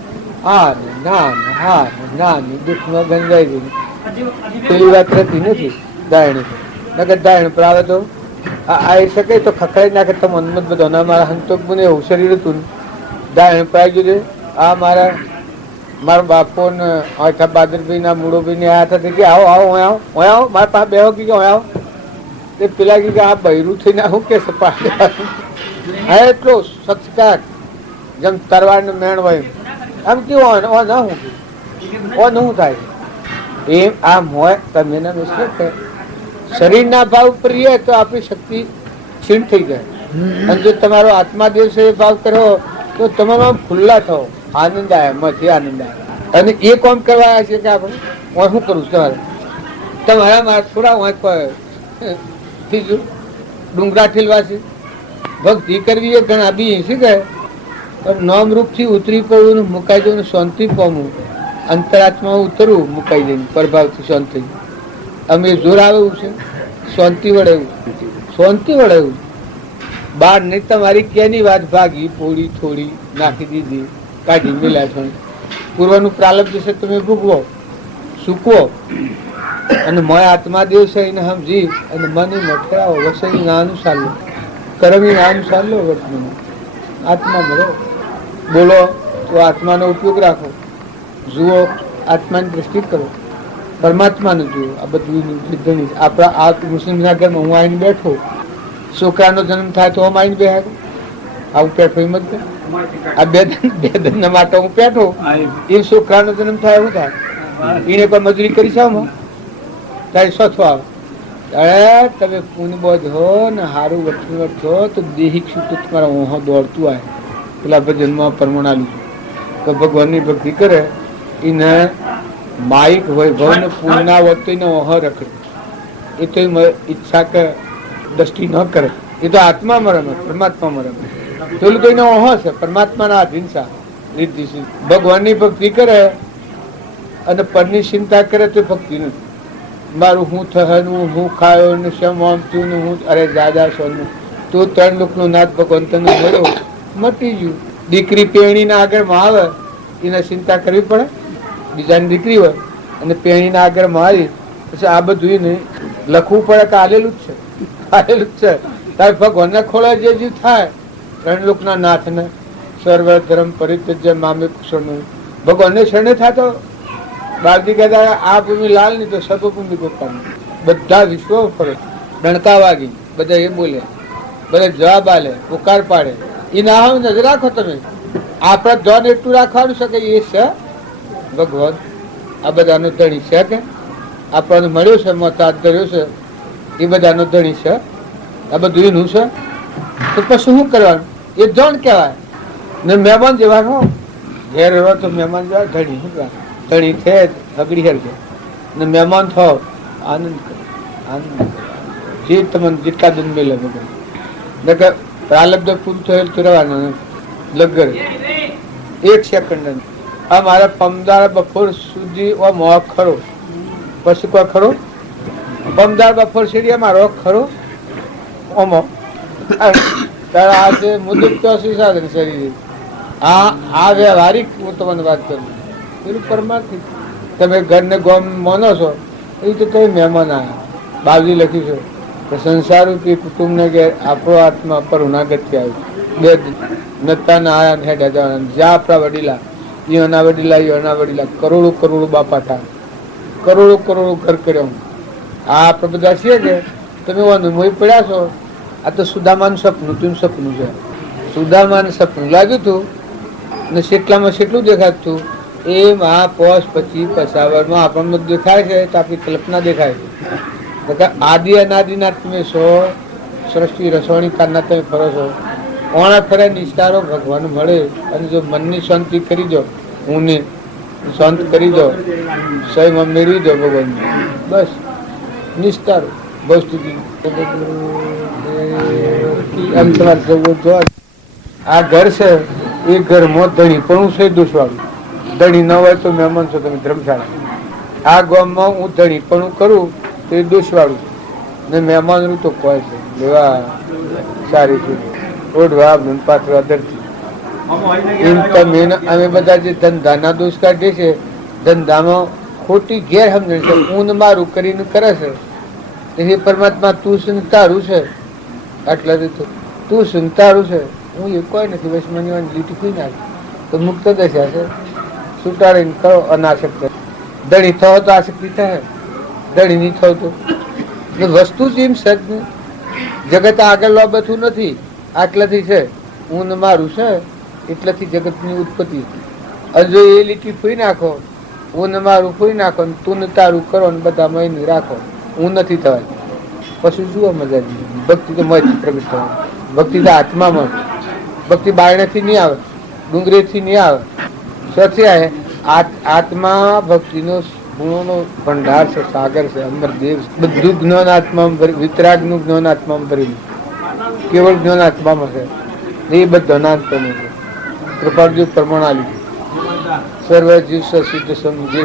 હા ને ના ને હા ને ના ને દુઃખમાં ગંજાઈ ગઈ. પેલી વાત રહેતી નથી દાયણ. નકર દાયણ પર આવે તો આવી શકે તો ખખડી નાખે તો મનમત બધો. મારા હંતોક મને એવું શરીર હતું દાયણ પર આવી ગયું. આ મારા બાપો ને આખા બાદરભાઈ ના મૂળોભાઈ ને આ થતી કે આવો આવો આવો આવો મારા પાસે બેહો કે આવો તે પેલા કે આ બૈરું થઈને આવું કે સપાટ એટલો સત્કાર જેમ તરવાર ને મેણ હોય આમ કેવું ઓ ના હું ઓ શું થાય એમ આમ હોય તમે શરીરના ભાવ પર રહીએ તો આપણી શક્તિ ક્ષીણ થઈ જાય. અને જો તમારો આત્મા દિવસે ભાવ કરો તો તમારો ખુલ્લા થો, આનંદ આવે, મથી આનંદ આવે. અને એ કામ કરવા છે કે આપણે શું કરું તમારે તમારા થોડા હોય ત્રીજું ડુંગરા ઠેલવાથી ભક્તિ કરવી એ ઘણા બી શીખે પણ નામરૂપ થી ઉતરી પડવું, મુકાઈ જવું, શાંતિ પામવું, અંતરાત્મા ઉતરવું, મુકાઈ જઈને પ્રભાવથી શાંતિ. અમે જોર આવે એવું છે, શાંતિ વળે એવું, શાંતિ વળે એવું. બાર નહીં તમારી ક્યાંની વાત ભાગી પોળી થોડી નાખી દીધી, કાઢી મેલ્યા છો. પૂર્વનું પ્રાલબ્ધ છે તમે ભૂગવો, સૂકવો અને મોય આત્મા દેવ છે એને સમજી અને મને મઠરાવો, વસઈ નાનું ચાલો, કરમી નાનું ચાલો, વર્તમાન આત્મા મળો. બોલો તો આત્માનો ઉપયોગ રાખો, જુઓ આત્માની દ્રષ્ટિ કરો, પરમાત્માને જુઓ. આ બધું આપણા આ મુસ્લિમના ઘરમાં હું આવીને બેઠો, છોકરાનો જન્મ થાય તો હું આવીને બેઠો, આવું પેઠો એમ જ આ બે ધન માટે હું પેઠો, એ છોકરાનો જન્મ થાય એવું થાય, એને કોઈ મજૂરી કરી છે તારે સોથો આવે. અરે તમે પૂન બોધો ને સારું વઠણ છો તો દેહિક શું તો તમારા ઓહો દોડતું આવે. પેલા ભજનમાં પરમાણાલું તો ભગવાનની ભક્તિ કરે એને માઇક વૈભવ ને પૂર્ણા વખતે એને ઓહો રખડે. એ તો ઈચ્છા કે દ્રષ્ટિ ન કરે, એ તો આત્મા મરમ, પરમાત્મા મરમ. પેલું તો એને ઓહો છે, પરમાત્માના અધીનસા રીતિ. ભગવાનની ભક્તિ કરે અને પરની ચિંતા કરે તો ભક્તિ નથી. મારું હું થવાનું, હું ખાયો ને શમ આમતું ને હું અરે દાદા સોનું તું 3 લોકનો નાથ ભગવાન તને મળ્યો, મટી ગયું. દીકરી પેણીના આગળમાં આવે એને ચિંતા કરવી પડે, બીજાની દીકરી હોય અને પેણીના આગળમાં આવી પછી આ બધું નહીં લખવું પડે કે આલેલું જ છે, આલેલું જ છે. તારે ભગવાનને ખોળે જે જીવ થાય 3 લોકના નાથને સર્વ ધર્મ પરિત્યજ્ય મામે કુશળનું ભગવાનને શરણે થતો. બાળજી કહેતા આ ભૂમિ લાલ ની તો સર્વભૂમિ ગોપાલ. બધા વિશ્વ ફરે, ડણકા વાગી, બધા એ બોલે, બધા જવાબ આલે, પુકાર પાડે. એ ના હોય નજર રાખો તમે. આપણા ધન એટલું રાખવાનું છે કે એ છે ભગવાન આ બધાનો ધણી છે કે આપણને મળ્યો છે, મતાદ ધર્યો છે, એ બધાનો ધણી છે. આ બધું એનું છે તો પછી શું કરવાનું? એ ધન કહેવાય ને મહેમાન જેવાનું. ઘેર રહેવા તો મહેમાન જેવા ધણી શું ધણી છે હગડી હેર ને મહેમાન થાવ આનંદ કરો, આનંદ કરો. જે તમને જેટલા દન મેલે ભગવાન પ્રાલબ્ધ પૂરું થયેલ તો રહેવાનું લગર 1 સેકન્ડ. આ મારા 15 બપોર સુધી મોહ ખરો, પછી કોઈ ખરો 15 બપોર સુધી મારો ખરો ઓમો તારા આજે મુદત તો સાધન શરીર. આ વ્યવહારિક હું તમને વાત કરું, પેલું પરમાર્થિક. તમે ઘરને ગોમ માનો છો એ તો કઈ મહેમાન આવ્યા. બાવજી લખ્યું છે કે સંસાર રૂપી કુટુંબને ઘેર આપણો આત્મા પર ઉનાગત્ય આવ્યું. 2 નતાના આયા હેડા જવાના. જ્યાં આપણા વડીલા ઈઓના વડીલા, ઈઓના વડીલા, કરોડો કરોડો બાપા થાય, કરોડો કરોડો ઘર કર્યો. આ આપણે બધા છીએ કે તમે મોઈ પડ્યા છો. આ તો સુદામાનું સપનું, તું સપનું છે. સુદામાનું સપનું લાગ્યું હતું ને કેટલામાં કેટલું દેખાતું એમ આ પોસ 25 50 આપણને દેખાય છે તો આપણી કલ્પના દેખાય છે. આદિ અનાદિના તમે છો, સૃષ્ટિ રસોણી કારના તમે ફરો છો. ઓણા ફરે નિષ્ઠારો ભગવાન મળે અને જો મનની શાંતિ કરી દો, હું ને શાંત કરી દો, સ્વયં મેળવી દો ભગવાન. બસ નિષ્ઠારો બહુ સ્થિતિ એમ તમારે જવું જો. આ ઘર છે એ ઘરમાં ધણી પણ છે દોષવાળું. ધણી ન હોય તો મહેમાન છો તમે ધર્મશાળા. આ ગામમાં હું ધણી પણ કરું તો એ દોષવાળું ને મહેમાન તો કોઈ છે લેવા સારી છે ઓઢવા પાત્ર અધરથી. અમે બધા જે ધંધાના દોષ કાઢીએ છીએ, ધંધામાં ખોટી ગેરસમજણ છે, ઊન મારું કરીને કરે છે. એ પરમાત્મા તું શું તારું છે, આટલા તું શું તારું છે, હું એ કોઈ નથી. બસ મને લીટી ખુઈ નાખ તો મુક્ત દશા છે. સુટાડીને કરો અનાશક્ત. ધણી થવો તો આસક્તિ થાય, ધણી નહીં થવું તો ને વસ્તુ જ એમ છે જ. જગત આગળ બાબતું નથી, આટલાથી છે, હું ને મારું છે એટલાથી જગતની ઉત્પત્તિ. અને જો એ લીટી ફૂઈ નાખો, હું ને મારું ફૂઈ નાખો, તું ને તારું કરો ને બધા મહિને રાખો, હું નથી થવાય, પછી જુઓ મજા. ભક્તિ તો મજ પ્રગટ થવાની. ભક્તિ તો આત્મામાં, ભક્તિ બારણેથી નહીં આવે, ડુંગરેથી નહીં આવે. સત્ય હે આત્મા ભક્તિનો ગુણોનો ભંડાર છે, સાગર છે, અમરદેવ. બધું જ્ઞાન આત્મામાં, વિતરાગનું જ્ઞાન આત્મામાં ભરેલું, કેવળ જ્ઞાન આત્મામાં છે. એ બધા નાનપણ છે. કૃપાળજી પ્રમાણાલી સર્વ જીવ સિદ્ધ જે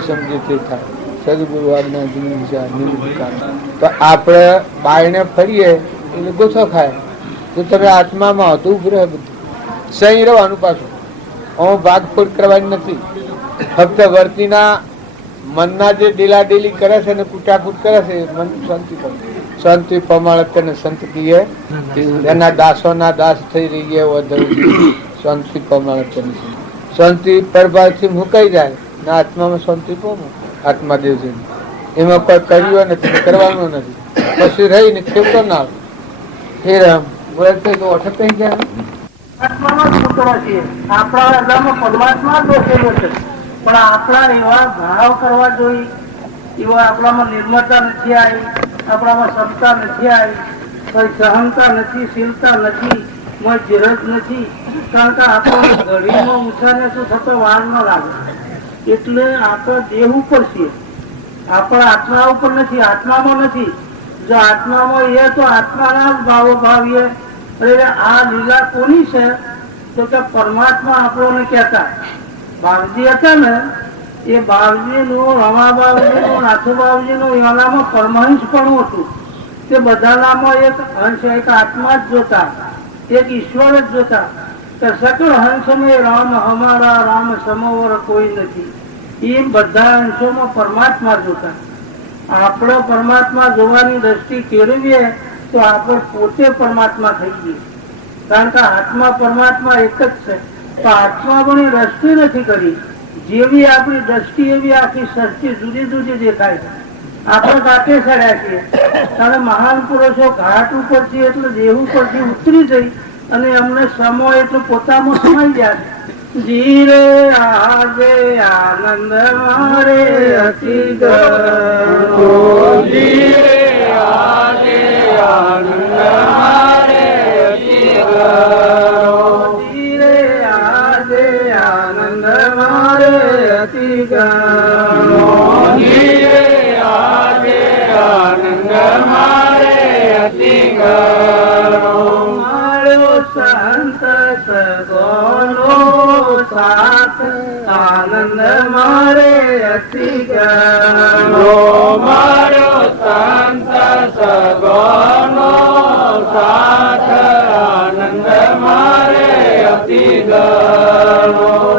સમજે તે થાય. સદગુરુ આજ્ઞા તો આપણે બાયણે ફરીએ એટલે ગોથો ખાય. તો તમે આત્મામાં હતું ઉભું રહે, બધું સહી રહેવાનું. પાછું હું ભાગફોડ કરવાની નથી. ફક્ત વર્તીના મનના જે ડેલાડેલી કરે છે ને કૂટાકૂટ કરે છે, મન શાંતિ કરે. શાંતિ પમાળ તેને સંત કીએ, એના દાસોના દાસ થઈ રહી ગયા. શાંતિ પમાળ શાંતિ પરભાવથી મુકાઈ જાય ને આત્મામાં શાંતિ પામે. આત્માદેવ છે એમાં કોઈ કર્યું નથી, કરવાનું નથી. પછી રહીને ખેવતો ના આવે. ફેર આમ બોલતો તો ઓઠ કઈ ગયા. આત્મામાં જ પુત્ર છીએ. આપણા હૃદયમાં પરમાત્મા બેસેલો છે, પણ આપણા એવા ભાવ કરવા જોઈએ, એવા આપણામાં નિર્મળતા નથી આવી, આપણામાં ક્ષમતા નથી આવી, કોઈ સહનતા નથી, શીલતા નથી, કોઈ ધીરજ નથી. કારણ કે આપણે ઘડીમાં ઊંચાને શું થતો વાર ન લાગે. એટલે આપણા દેહ ઉપર છીએ, આપણા આત્મા ઉપર નથી, આત્મામાં નથી. જો આત્મામાં એ તો આત્માના જ ભાવો ભાવીએ. આ લીલા કોની છે? તો કે પરમાત્મા આપણને કહેતા. બાવજી હતા ને, એ બાવજી નું, રમા બાવજી નું, નાથુ બાવજી નું એનામાં પરમહંસ પણ હતું. તે બધાનામાં એક હંસ, એક આત્મા જ જોતા, એક ઈશ્વર જ જોતા. સકળ હંસ में રામ હમારા, રામ સમોવર કોઈ નથી. એ બધા અંશોમાં પરમાત્મા જોતા. આપણે પરમાત્મા જોવાની દ્રષ્ટિ કેળવીએ તો આપણે પોતે પરમાત્મા થઈ ગઈએ. કારણ કે આત્મા પરમાત્મા એક જ છે. તો આત્મા પણ દ્રષ્ટિ નથી કરી. જેવી આપણી દ્રષ્ટિ એવી આખી સૃષ્ટિ જુદી જુદી દેખાય છે. આપણે ઘાટે ચડ્યા છીએ, અને મહાન પુરુષો ઘાટ ઉપરથી એટલે દેહ ઉપરથી ઉતરી જઈ અને અમને સમો એટલે પોતામાં સમાઈ ગયા છે. ધીરે આજે આનંદ મારે અતિ ગયો, ધીરે આજે આનંદ મારે અતિ ગયો, ધીરે આજે આનંદ મારે અતિ ગયો, ધીરે આજે આનંદ મારે અતિ ગયો. સંત સગોનો સાથ આનંદ મારે અતિ ગયો, મારો સંત સગોનો સાથ આનંદ મારે અતિ ગયો.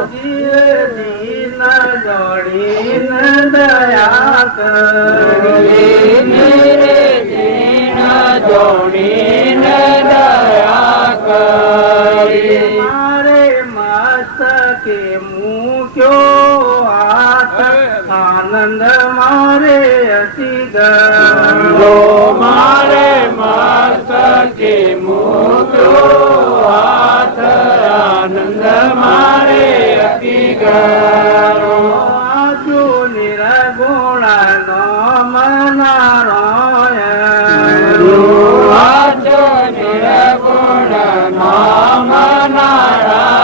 દીન જોડીને દયા કરી, દીન જોડીને દયા કરી. મારે મસ્તકે મૂક્યો હાથ આનંદ મારે અતિ ગયો, મારે મસ્તકે મૂક્યો હાથ આનંદ મારે અતિ ગયો. આજુ નિર્ગુણ નો મનારો, આજુ નિર્ગુણ નો મનારાયણ.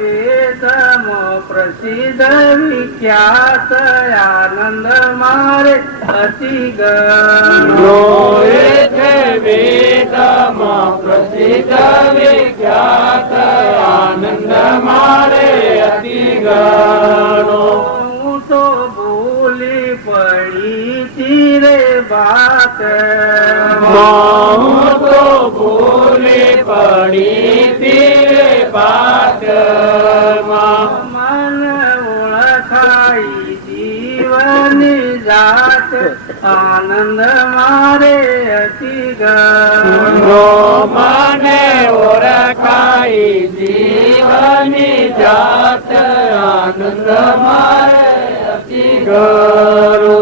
વેદમો પ્રસિદ્ધ વિખ્યાત આનંદ મારે અતિ ગયો, વેદમાં પ્રસિદ્ધ વિખ્યાત આનંદ મારે અતિ ગયો. હું તો ભૂલી પડી તીરે બાત, હું તો ભૂલી પડી તીરે બાત. મન ઓળખાઈ જીવની જાત આનંદ મારે અતિ ગયો, મને ઓળખાઈ જીવની જાત આનંદ મારે અતિ ગયો.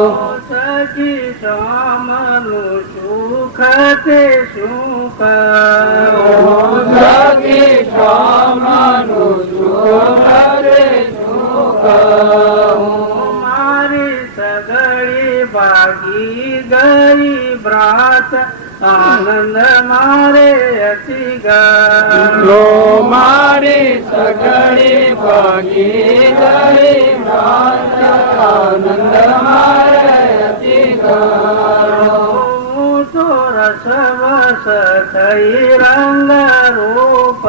જાનકી શ્યામનું સુખ તે સુખ જાનકી શ્યામનું સુખ તે સુખ મારી સગળી ભાગી ગઈ બ્રાત આનંદ મારે અતિ ગયો મારી સગળી ભાગી ગઈ આનંદ મારે અતિ ગયો તો રસવસ થઈ રંગ રૂપ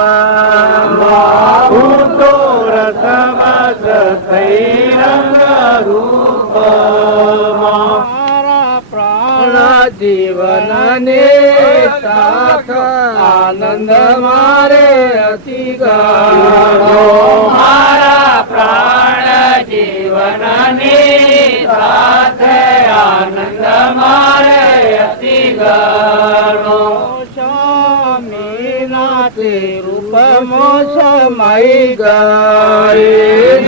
તો રસવસ થઈ રંગ રૂપ મારા પ્રાણ જીવનને સાખ આનંદ મારે અતિ ગયો મારા પ્રાણ જીવનને સાથ આનંદ મારે અતિ ગયો સ્વામીનાથે રૂપમાં સમાઈ ગઈ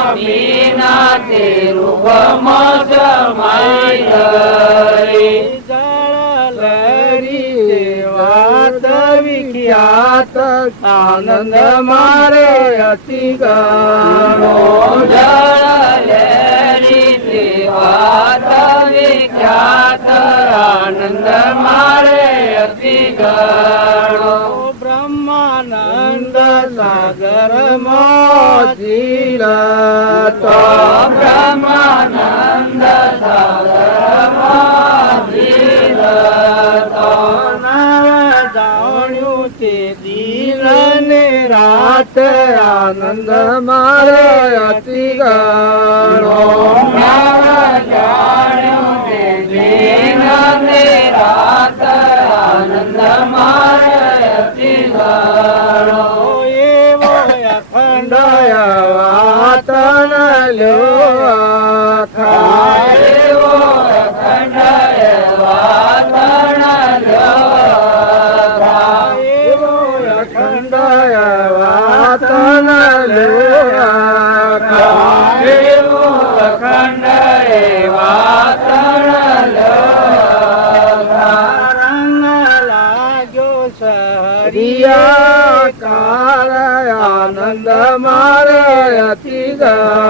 સ્વામીનાથે રૂપમાં સમાઈ ગઈ વાત વિખ્યાત આનંદ મારે અતિ ગયો વાત વિખ્યાત આનંદ મારે અતિ ગયો બ્રહ્માનંદ સાગર મોજીલ તો બ્રહ્માનંદ સાગર મોજીલ તો જાણ્યું તે દિલ ને રાત આનંદ મારે અતિ ગયો જાણ્યું તે દિન ને રાત આનંદ મારે અતિ ગયો એવો અખંડ વાત લ્યો એવો અખંડ વાત એવો અખંડ વાત એવો અખંડ વાત રંગ લાગ્યો સહરિયા કાળ આનંદ મારે અતિ ગયો